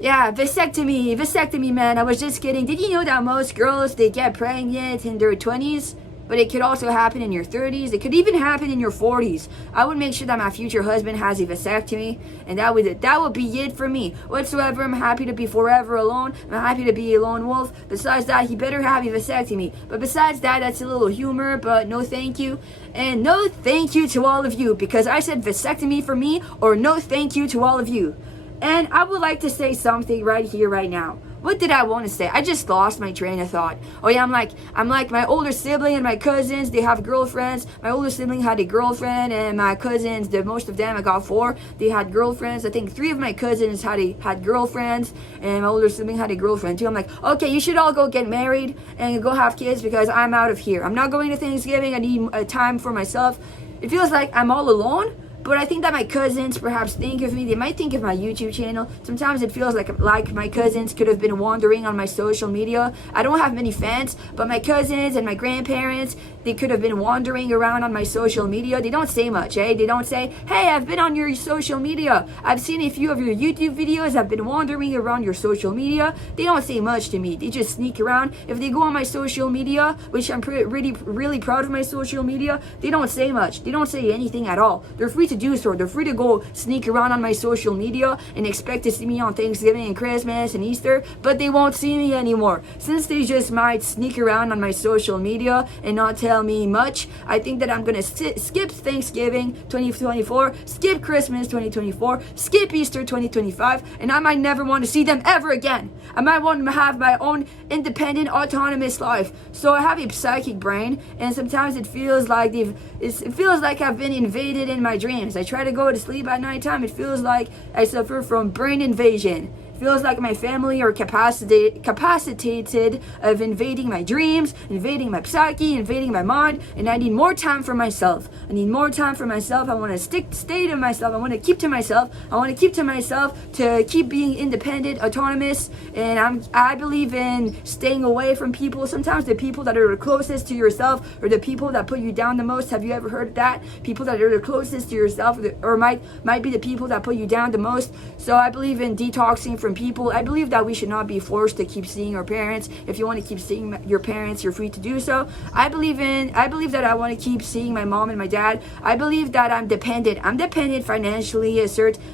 Yeah, vasectomy, man. I was just kidding. Did you know that most girls, they get pregnant in their 20s? But it could also happen in your 30s. It could even happen in your 40s. I would make sure that my future husband has a vasectomy, and that would be it for me. Whatsoever, I'm happy to be forever alone. I'm happy to be a lone wolf. Besides that, he better have a vasectomy. But besides that, that's a little humor, but no thank you. And no thank you to all of you, because I said vasectomy for me, or no thank you to all of you. And I would like to say something right here, right now. What did I want to say? I just lost my train of thought. Oh yeah, I'm like my older sibling and my cousins, they have girlfriends. My older sibling had a girlfriend, and my cousins, most of them, I got 4, they had girlfriends. I think 3 of my cousins had girlfriends, and my older sibling had a girlfriend too. I'm like, okay, you should all go get married and go have kids because I'm out of here. I'm not going to Thanksgiving. I need time for myself. It feels like I'm all alone. But I think that my cousins perhaps think of me. They might think of my YouTube channel. Sometimes it feels like my cousins could have been wandering on my social media. I don't have many fans, but my cousins and my grandparents, they could have been wandering around on my social media. They don't say much, eh? They don't say, hey, I've been on your social media. I've seen a few of your YouTube videos. I've been wandering around your social media. They don't say much to me. They just sneak around. If they go on my social media, which I'm really proud of my social media, they don't say much. They don't say anything at all. They're free to do so. They're free to go sneak around on my social media and expect to see me on Thanksgiving and Christmas and Easter, but they won't see me anymore. Since they just might sneak around on my social media and not tell me much, I think that I'm gonna skip Thanksgiving 2024, skip Christmas 2024, skip Easter 2025, and I might never want to see them ever again. I might want to have my own independent, autonomous life. So I have a psychic brain, and sometimes it feels like I've been invaded in my dreams. I try to go to sleep at nighttime. It feels like I suffer from brain invasion. It feels like my family are capacitated of invading my dreams, invading my psyche, invading my mind, and I need more time for myself. I want to stay to myself. I want to keep to myself. To keep being independent, autonomous, and I believe in staying away from people. Sometimes the people that are the closest to yourself are the people that put you down the most. Have you ever heard of that? People that are the closest to yourself or might be the people that put you down the most. So I believe in detoxing from people. I believe that we should not be forced to keep seeing our parents. If you want to keep seeing your parents, you're free to do so. I believe that I want to keep seeing my mom and my dad. I believe that I'm dependent financially.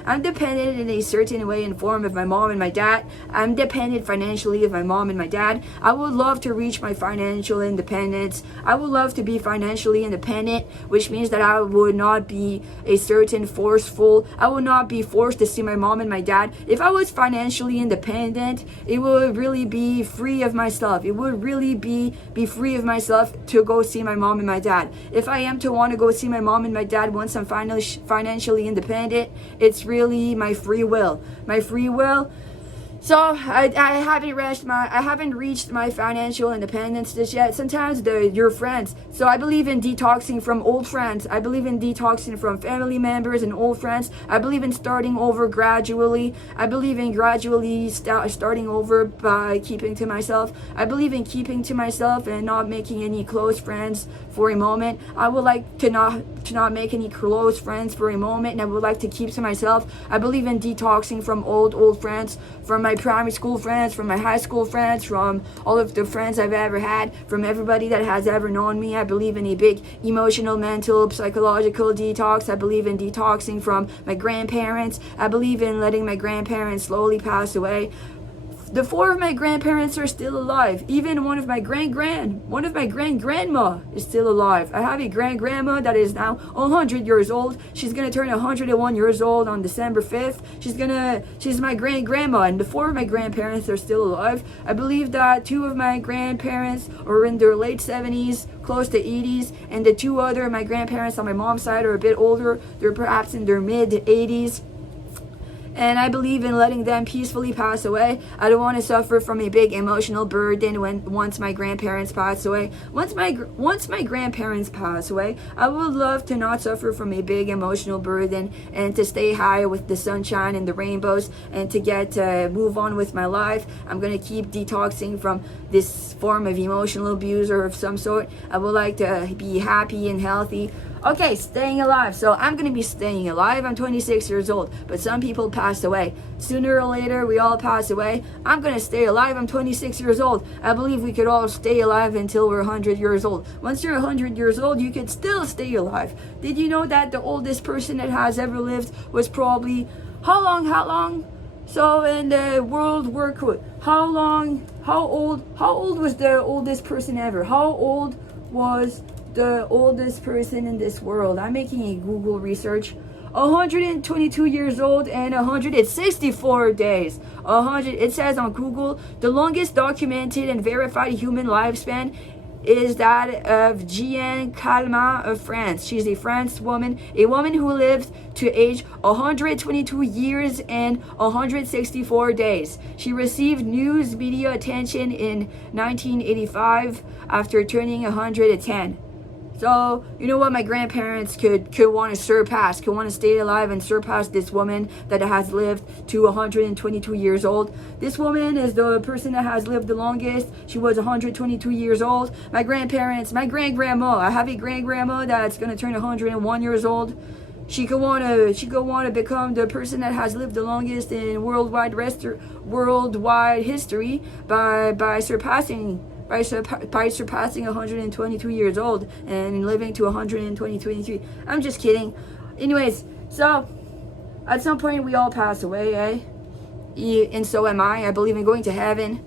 I'm dependent in a certain way and form of my mom and my dad. I'm dependent financially of my mom and my dad. I would love to reach my financial independence. I would love to be financially independent, which means that I would not be I would not be forced to see my mom and my dad. If I was financially independent, it would really be free of myself. It would really be free of myself to go see my mom and my dad. If I am to want to go see my mom and my dad once I'm financially independent, it's really my free will. So I haven't reached my financial independence just yet. Sometimes your friends. So I believe in detoxing from old friends. I believe in detoxing from family members and old friends. I believe in starting over gradually. I believe in gradually starting over by keeping to myself. I believe in keeping to myself and not making any close friends for a moment. I would like to not make any close friends for a moment, and I would like to keep to myself. I believe in detoxing from old friends, from my primary school friends, from my high school friends, from all of the friends I've ever had, from everybody that has ever known me. I believe in a big emotional, mental, psychological detox. I believe in detoxing from my grandparents. I believe in letting my grandparents slowly pass away. The 4 of my grandparents are still alive. Even one of my grand-grandma is still alive. I have a grand-grandma that is now 100 years old. She's gonna turn 101 years old on December 5th. She's my grand-grandma, and the 4 of my grandparents are still alive. I believe that 2 of my grandparents are in their late 70s, close to 80s, and the 2 other of my grandparents on my mom's side are a bit older. They're perhaps in their mid-80s. And I believe in letting them peacefully pass away. I don't want to suffer from a big emotional burden once my grandparents pass away. Once my grandparents pass away, I would love to not suffer from a big emotional burden and to stay high with the sunshine and the rainbows and to get to move on with my life. I'm going to keep detoxing from this form of emotional abuse or of some sort. I would like to be happy and healthy. Okay, staying alive. So I'm going to be staying alive. I'm 26 years old, but some people pass away. Sooner or later, we all pass away. I'm going to stay alive. I'm 26 years old. I believe we could all stay alive until we're 100 years old. Once you're 100 years old, you could still stay alive. Did you know that the oldest person that has ever lived was probably, how long? So in the World War II, how old was the oldest person ever? How old was the oldest person in this world? I'm making a Google research. 122 years old and 164 days. It says on Google, the longest documented and verified human lifespan is that of Jeanne Calment of France. She's a French woman, a woman who lived to age 122 years and 164 days. She received news media attention in 1985 after turning 110. So, you know what, my grandparents could want to stay alive and surpass this woman that has lived to 122 years old. This woman is the person that has lived the longest. She was 122 years old. My grandparents, my grand-grandma, I have a grand-grandma that's going to turn 101 years old. She could want to become the person that has lived the longest in worldwide history by surpassing 122 years old and living to 123. I'm just kidding. Anyways, so at some point we all pass away, eh? And so am I. I believe in going to heaven,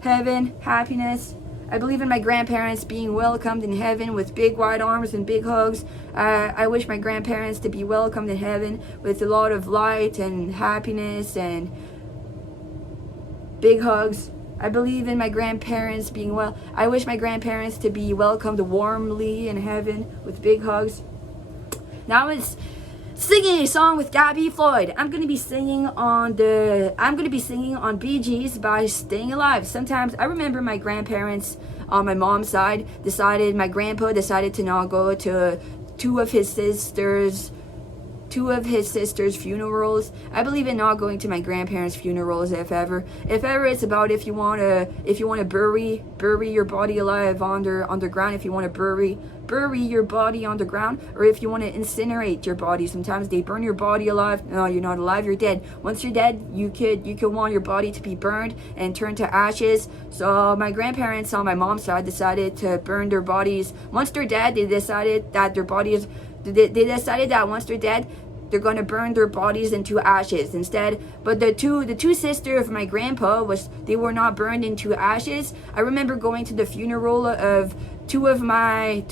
happiness. I believe in my grandparents being welcomed in heaven with big wide arms and big hugs. I wish my grandparents to be welcomed in heaven with a lot of light and happiness and big hugs. I believe in my grandparents being well. I wish my grandparents to be welcomed warmly in heaven with big hugs. Now it's singing a song with Gabbie Floyd. I'm gonna be singing on Bee Gees by Staying Alive. Sometimes I remember my grandparents on my mom's side my grandpa decided to not go to two of his sisters' funerals. I believe in not going to my grandparents' funerals if ever. If ever, it's about if you want to bury your body alive underground, if you want to bury your body underground, or if you want to incinerate your body. Sometimes they burn your body alive. No, you're not alive, you're dead. Once you're dead, you could want your body to be burned and turned to ashes. So my grandparents on my mom's side decided to burn their bodies. Once they're dead, they decided that once they're dead, they're going to burn their bodies into ashes instead. But the two sisters of my grandpa they were not burned into ashes. I remember going to the funeral of two of my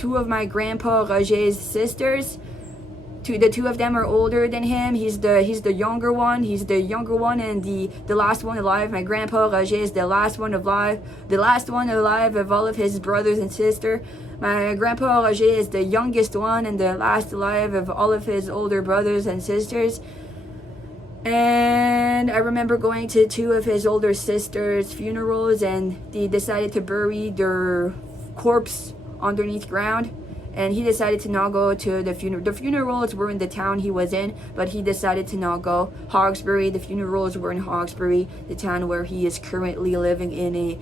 grandpa Roger's sisters. The two of them are older than him. He's the younger one. He's the younger one and the last one alive. My grandpa Roger is the last one alive of all of his brothers and sisters. My grandpa Roger is the youngest one and the last alive of all of his older brothers and sisters. And I remember going to 2 of his older sisters' funerals, and they decided to bury their corpse underneath ground. And he decided to not go to the funeral. The funerals were in the town he was in, but he decided to not go. Hawkesbury, the funerals were in Hawkesbury, the town where he is currently living in a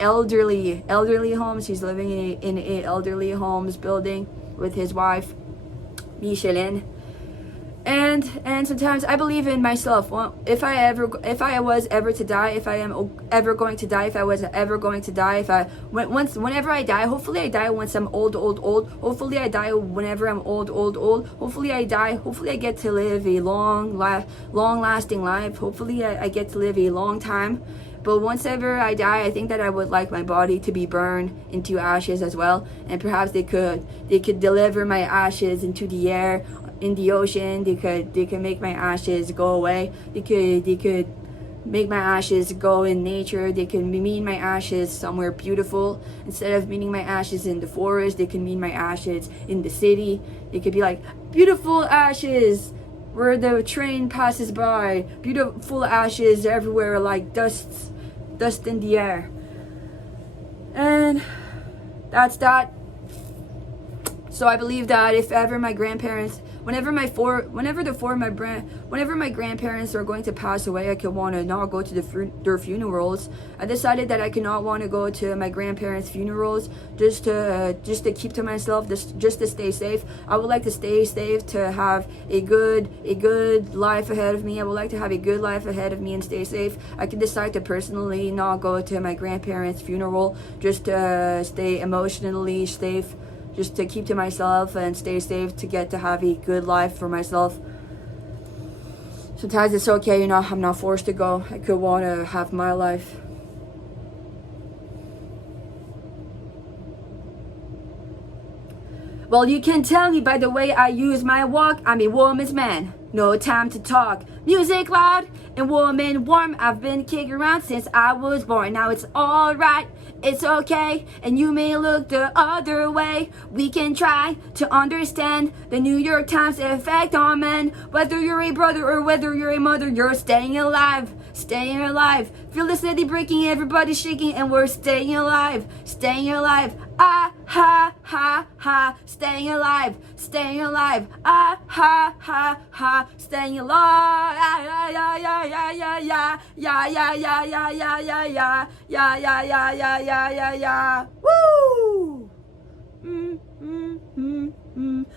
elderly homes. He's living in a elderly homes building with his wife, Michelin. And sometimes I believe in myself. Well, if I was ever to die, if I am ever going to die, if I was ever going to die, whenever I die, hopefully I die once I'm old. Hopefully I die whenever I'm old. Hopefully I get to live a long lasting life. Hopefully I get to live a long time. But once ever I die, I think that I would like my body to be burned into ashes as well. And perhaps they could deliver my ashes into the air, in the ocean. They could make my ashes go away. They could make my ashes go in nature. They can mean my ashes somewhere beautiful. Instead of meaning my ashes in the forest, they can mean my ashes in the city. They could be like, beautiful ashes where the train passes by, beautiful ashes everywhere, like dust in the air. And that's that. So I believe that if ever my grandparents, whenever my grandparents are going to pass away, I could want to not go to their funerals. I decided that I could not want to go to my grandparents' funerals just to keep to myself, just to stay safe. I would like to stay safe, to have a good life ahead of me. I would like to have a good life ahead of me and stay safe. I could decide to personally not go to my grandparents' funeral just to stay emotionally safe, just to keep to myself and stay safe, to get to have a good life for myself. Sometimes it's okay, I'm not forced to go. I could want to have my life. Well, you can tell me by the way I use my walk, I'm a woman's man. No time to talk. Music loud and woman warm. I've been kicking around since I was born. Now it's alright, it's okay, and you may look the other way. We can try to understand the New York Times effect on men. Whether you're a brother or whether you're a mother, you're staying alive. Staying alive. Feel the city breaking, everybody shaking, and we're staying alive. Staying alive. Ah, ha, ha, ha. Staying alive. Staying alive. Ah, ha, ha, ha. Staying alive. Yeah, yeah, yeah, yeah, yeah, yeah, yeah, yeah, yeah, yeah, yeah, yeah, yeah, yeah, yeah, yeah, yeah, yeah, yeah. Woo!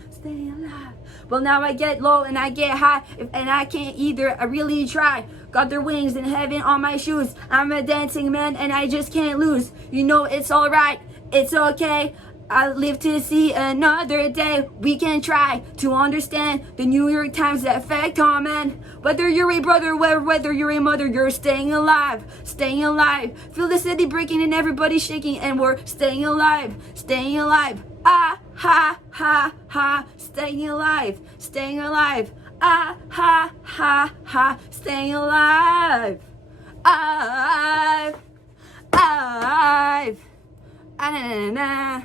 Stay alive. Well, now I get low and I get high, and I can't either. I really try. Got their wings in heaven on my shoes. I'm a dancing man and I just can't lose. It's alright, it's okay. I live to see another day. We can try to understand the New York Times effect on men. Whether you're a brother, whether you're a mother, you're staying alive. Staying alive. Feel the city breaking and everybody shaking, and we're staying alive. Staying alive. Ah, ha, ha, ha. Staying alive. Staying alive. Ah, ha, ha, ha. Staying alive. Alive. Alive. Ah-na-na-na.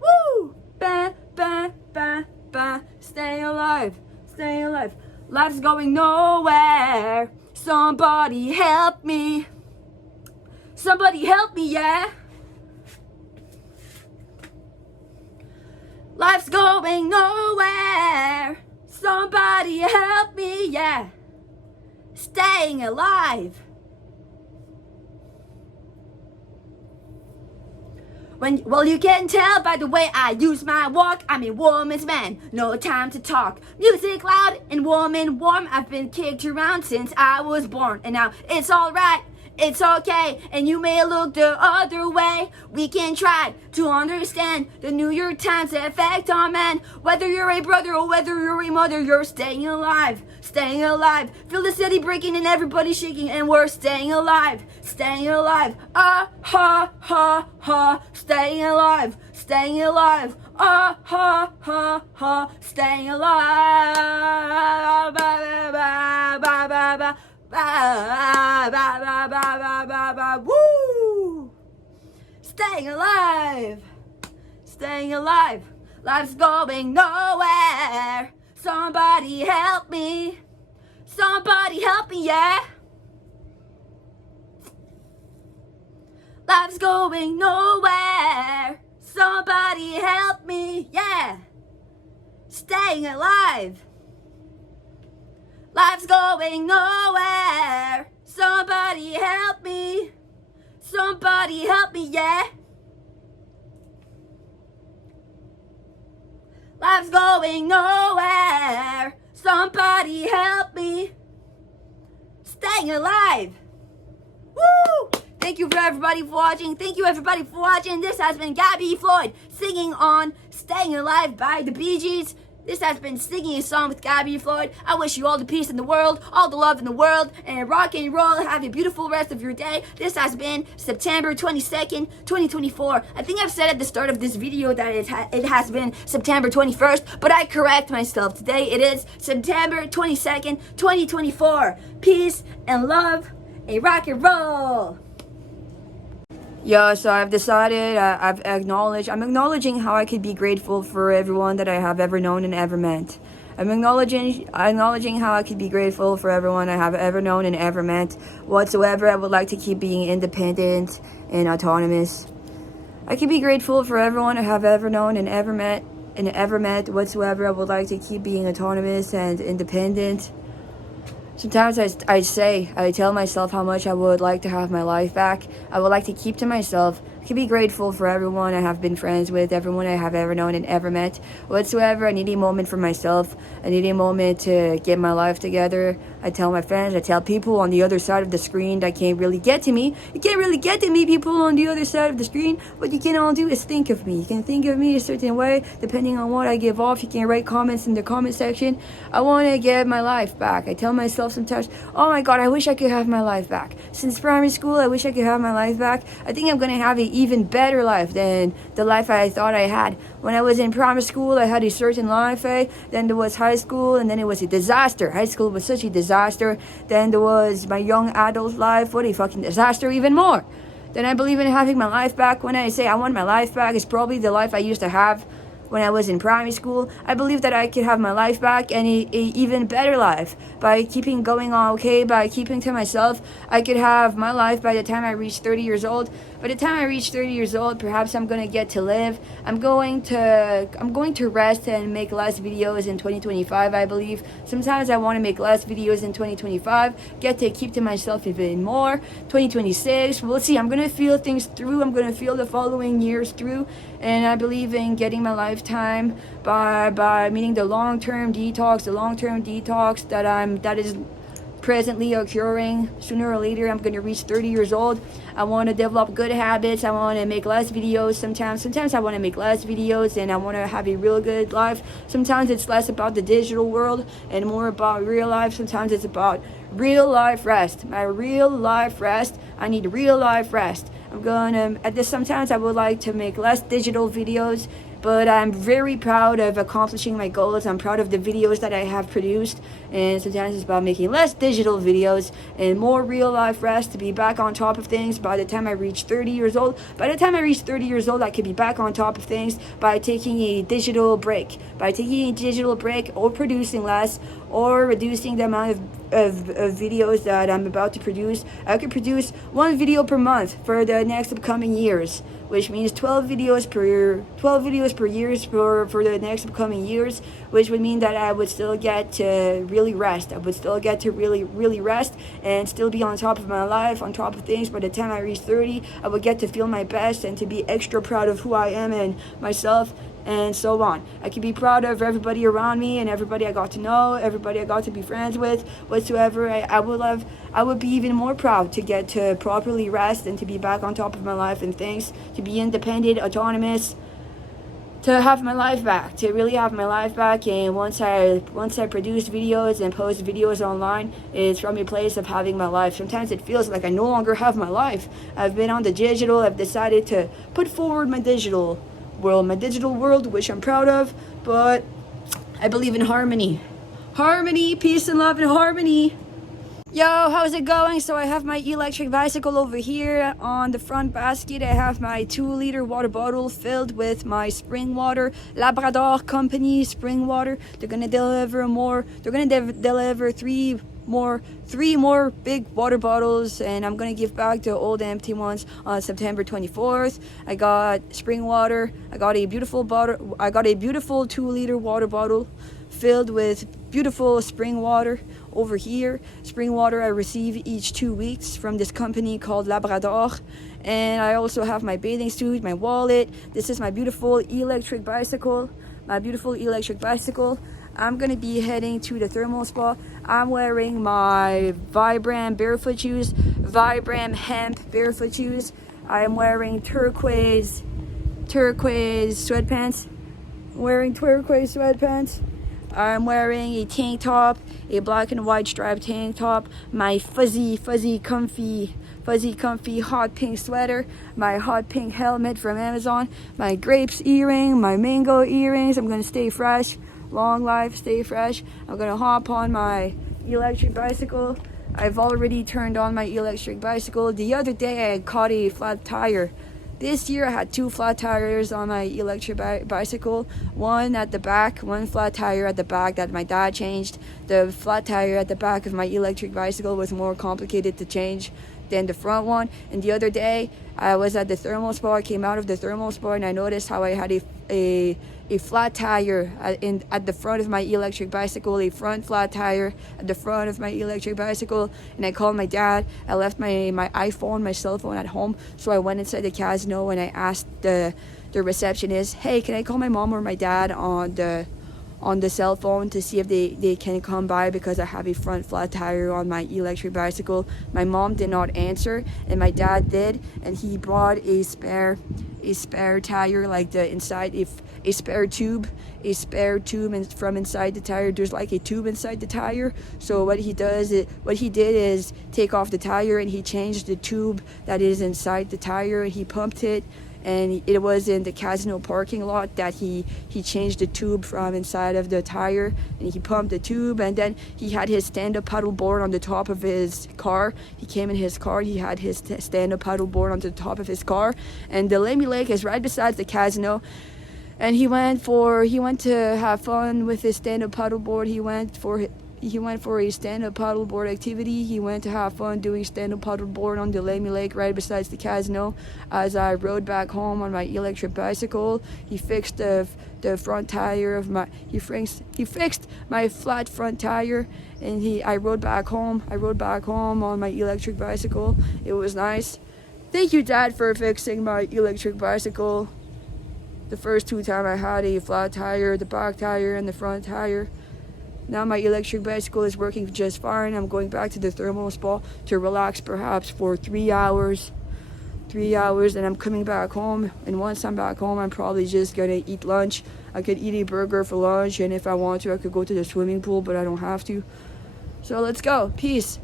Woo! Ba, ba, ba, ba. Staying alive. Staying alive. Life's going nowhere. Somebody help me. Somebody help me, yeah. Life's going nowhere. Somebody help me, yeah. Staying alive. Well, you can tell by the way I use my walk, I'm a woman's man, no time to talk. Music loud and woman warm, I've been kicked around since I was born. And now it's alright, it's okay, and you may look the other way. We can try to understand the New York Times effect on men. Whether you're a brother or whether you're a mother, you're staying alive. Staying alive. Feel the city breaking and everybody shaking, and we're staying alive. Staying alive. Ah, ha, ha, ha. Staying alive. Staying alive. Ah, ha, ha, ha. Staying alive. Ba, ba, ba, ba, ba. Ba, ba, ba, ba, ba, ba, ba. Woo! Staying alive. Staying alive. Life's going nowhere. Somebody help me. Somebody help me, yeah. Life's going nowhere. Somebody help me, yeah. Staying alive. Life's going nowhere. Somebody help me. Somebody help me, yeah. Life's going nowhere. Somebody help me. Staying alive. Woo! Thank you for everybody for watching. Thank you everybody for watching. This has been Gabbie Floyd singing on Staying Alive by the Bee Gees. This has been Singing a Song with Gabbie Floyd. I wish you all the peace in the world, all the love in the world, and rock and roll. Have a beautiful rest of your day. This has been September 22nd, 2024. I think I've said at the start of this video that it has been September 21st, but I correct myself. Today it is September 22nd, 2024. Peace and love and rock and roll. Yeah, so I've decided, I'm acknowledging how I could be grateful for everyone that I have ever known and ever met. I'm acknowledging how I could be grateful for everyone I have ever known and ever met. Whatsoever, I would like to keep being independent and autonomous. I could be grateful for everyone I have ever known and ever met. Whatsoever, I would like to keep being autonomous and independent. Sometimes I tell myself how much I would like to have my life back. I would like to keep to myself. I can be grateful for everyone I have been friends with, everyone I have ever known and ever met. Whatsoever, I need a moment for myself. I need a moment to get my life together. I tell my friends, I tell people on the other side of the screen that can't really get to me. You can't really get to me, people on the other side of the screen. What you can all do is think of me. You can think of me a certain way, depending on what I give off. You can write comments in the comment section. I want to get my life back. I tell myself sometimes, oh my God, I wish I could have my life back. Since primary school, I wish I could have my life back. I think I'm going to have an even better life than the life I thought I had. When I was in primary school, I had a certain life, then there was high school, and then it was a disaster. High school was such a disaster. Then there was my young adult life. What a fucking disaster, even more. Then I believe in having my life back. When I say I want my life back, it's probably the life I used to have when I was in primary school. I believe that I could have my life back and a even better life by keeping going on, okay, by keeping to myself. I could have my life by the time I reach 30 years old. By the time I reach 30 years old, perhaps I'm going to get to live. I'm going to rest and make less videos in 2025, I believe. Sometimes I want to make less videos in 2025, get to keep to myself even more. 2026, we'll see. I'm going to feel things through. I'm going to feel the following years through. And I believe in getting my lifetime by meeting the long-term detox that is presently occurring. Sooner or later, I'm going to reach 30 years old. I want to develop good habits. I want to make less videos sometimes I want to make less videos and I want to have a real good life. Sometimes it's less about the digital world and more about real life. Sometimes it's about real life rest. My real life rest. I need real life rest. Sometimes I would like to make less digital videos, but I'm very proud of accomplishing my goals. I'm proud of the videos that I have produced, and sometimes it's about making less digital videos and more real life rest to be back on top of things by the time I reach 30 years old. By the time I reach 30 years old, I could be back on top of things by taking a digital break. Or producing less or reducing the amount of videos that I'm about to produce. I could produce one video per month for the next upcoming years, which means 12 videos per year for the next upcoming years, which would mean that I would still get to really rest. I would still get to really rest and still be on top of my life, on top of things. By the time I reach 30, I would get to feel my best and to be extra proud of who I am and myself, and so on. I can be proud of everybody around me and everybody I got to know, everybody I got to be friends with, whatsoever. I would be even more proud to get to properly rest and to be back on top of my life and things, to be independent, autonomous, to have my life back, to really have my life back. And once I produce videos and post videos online, it's from a place of having my life. Sometimes it feels like I no longer have my life. I've been on the digital. I've decided to put forward my digital world, which I'm proud of, but I believe in harmony, peace and love and harmony. Yo, how's it going? So I have my electric bicycle over here. On the front basket, I have my 2-liter water bottle filled with my spring water, Labrador Company spring water. They're gonna deliver more. They're gonna deliver three more big water bottles, and I'm gonna give back the old empty ones on September 24th. I got spring water. I got a beautiful 2-liter water bottle filled with beautiful spring water over here. Spring water I receive each 2 weeks from this company called Labrador. And I also have my bathing suit, my wallet. This is my beautiful electric bicycle. I'm gonna be heading to the thermal spa. I'm wearing my Vibram barefoot shoes, Vibram hemp barefoot shoes. I am wearing turquoise sweatpants. I'm wearing a tank top, a black and white striped tank top, my fuzzy comfy hot pink sweater, my hot pink helmet from Amazon, my grapes earring, my mango earrings. I'm gonna stay fresh, long life, stay fresh. I'm gonna hop on my electric bicycle. I've already turned on my electric bicycle. The other day I caught a flat tire. This year I had 2 flat tires on my electric bicycle. One flat tire at the back that my dad changed. The flat tire at the back of my electric bicycle was more complicated to change than the front one. And the other day I was at the thermal spa. I came out of the thermal spa and I noticed how I had a flat tire at the front of my electric bicycle, a front flat tire at the front of my electric bicycle. And I called my dad. I left my iPhone, my cell phone at home, so I went inside the casino and I asked the receptionist, hey, can I call my mom or my dad on the cell phone to see if they can come by because I have a front flat tire on my electric bicycle. My mom did not answer and my dad did, and he brought a spare tire, like the inside, a spare tube and from inside the tire. There's like a tube inside the tire. So what he did is take off the tire and he changed the tube that is inside the tire and he pumped it. And it was in the casino parking lot that he changed the tube from inside of the tire, and he pumped the tube. And then he had his stand-up paddle board on the top of his car. He came in his car, he had his stand-up paddle board on the top of his car, and the Lemmy Lake is right beside the casino. And he went to have fun with his stand-up paddle board. He went for a stand-up paddle board activity. He went to have fun doing stand-up paddle board on the Lemmy Lake right beside the casino. As I rode back home on my electric bicycle, he fixed the front tire of my he fixed my flat front tire, and I rode back home on my electric bicycle. It was nice. Thank you, Dad, for fixing my electric bicycle. The first 2 times I had a flat tire, the back tire and the front tire. Now my electric bicycle is working just fine. I'm going back to the thermal spa to relax perhaps for 3 hours. And I'm coming back home. And once I'm back home, I'm probably just gonna eat lunch. I could eat a burger for lunch, and if I want to, I could go to the swimming pool, but I don't have to. So let's go. Peace.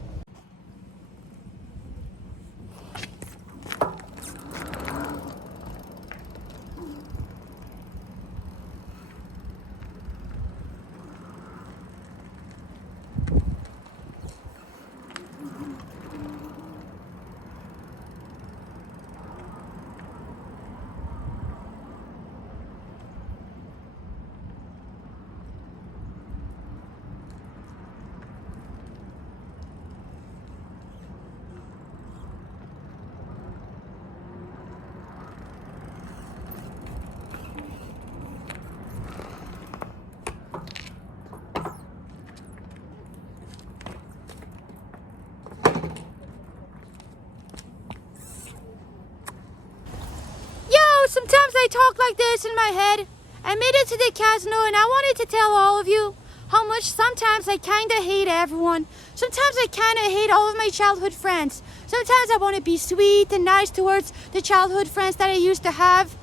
Sometimes I talk like this in my head. I made it to the casino and I wanted to tell all of you how much sometimes I kinda hate everyone. Sometimes I kinda hate all of my childhood friends. Sometimes I want to be sweet and nice towards the childhood friends that I used to have.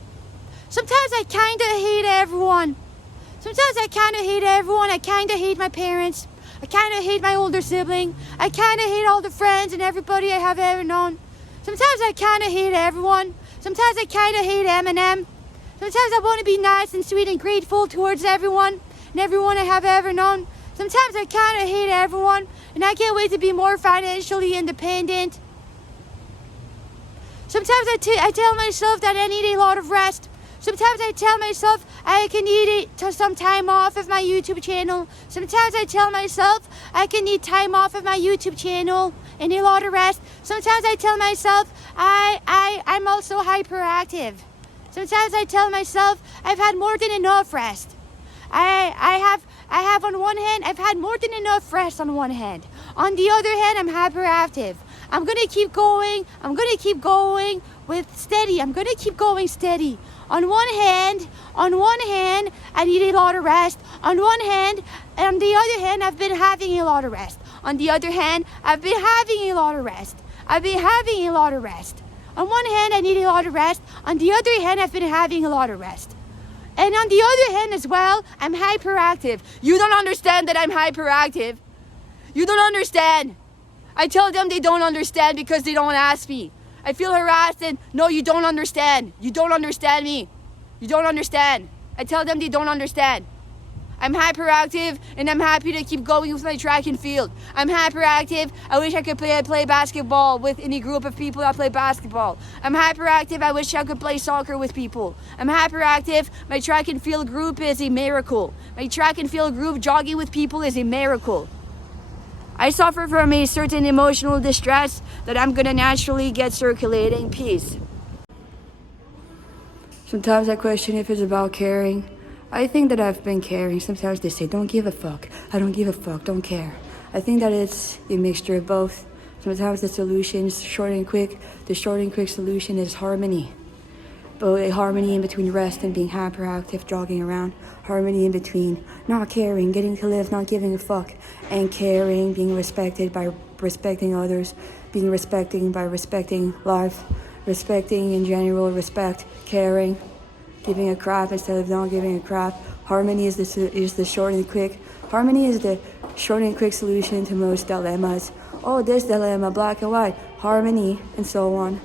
Sometimes I kinda hate everyone. I kinda hate my parents. I kinda hate my older sibling. I kinda hate all the friends and everybody I have ever known. Sometimes I kinda hate everyone. Sometimes I kinda hate Eminem. Sometimes I want to be nice and sweet and grateful towards everyone and everyone I have ever known. Sometimes I kind of hate everyone, and I can't wait to be more financially independent. Sometimes I tell myself that I need a lot of rest. Sometimes I tell myself I can need some time off of my YouTube channel. Sometimes I tell myself I can need time off of my YouTube channel and a lot of rest. Sometimes I tell myself I'm also hyperactive. Sometimes I tell myself I've had more than enough rest. I have on one hand, I've had more than enough rest on one hand. On the other hand, I'm hyperactive. I'm gonna keep going. I'm gonna keep going with steady. I'm gonna keep going steady. On one hand, I need a lot of rest. On the other hand, I've been having a lot of rest. On the other hand, I've been having a lot of rest. I've been having a lot of rest. On one hand, I need a lot of rest. On the other hand, I've been having a lot of rest. And on the other hand as well, I'm hyperactive. You don't understand that I'm hyperactive. You don't understand. I tell them they don't understand because they don't ask me. I feel harassed and no, you don't understand. You don't understand me. You don't understand. I tell them they don't understand. I'm hyperactive and I'm happy to keep going with my track and field. I'm hyperactive. I wish I could play basketball with any group of people that play basketball. I'm hyperactive. I wish I could play soccer with people. I'm hyperactive. My track and field group is a miracle. My track and field group jogging with people is a miracle. I suffer from a certain emotional distress that I'm gonna naturally get circulating. Peace. Sometimes I question if it's about caring. I think that I've been caring. Sometimes they say, don't give a fuck. I don't give a fuck, don't care. I think that it's a mixture of both. Sometimes the solution is short and quick. The short and quick solution is harmony. But a harmony in between rest and being hyperactive, jogging around. Harmony in between not caring, getting to live, not giving a fuck. And caring, being respected by respecting others. Being respecting by respecting life. Respecting in general, respect, caring. Giving a crap instead of not giving a crap. Harmony is the short and quick. Harmony is the short and quick solution to most dilemmas. Oh, this dilemma, black and white. Harmony, and so on.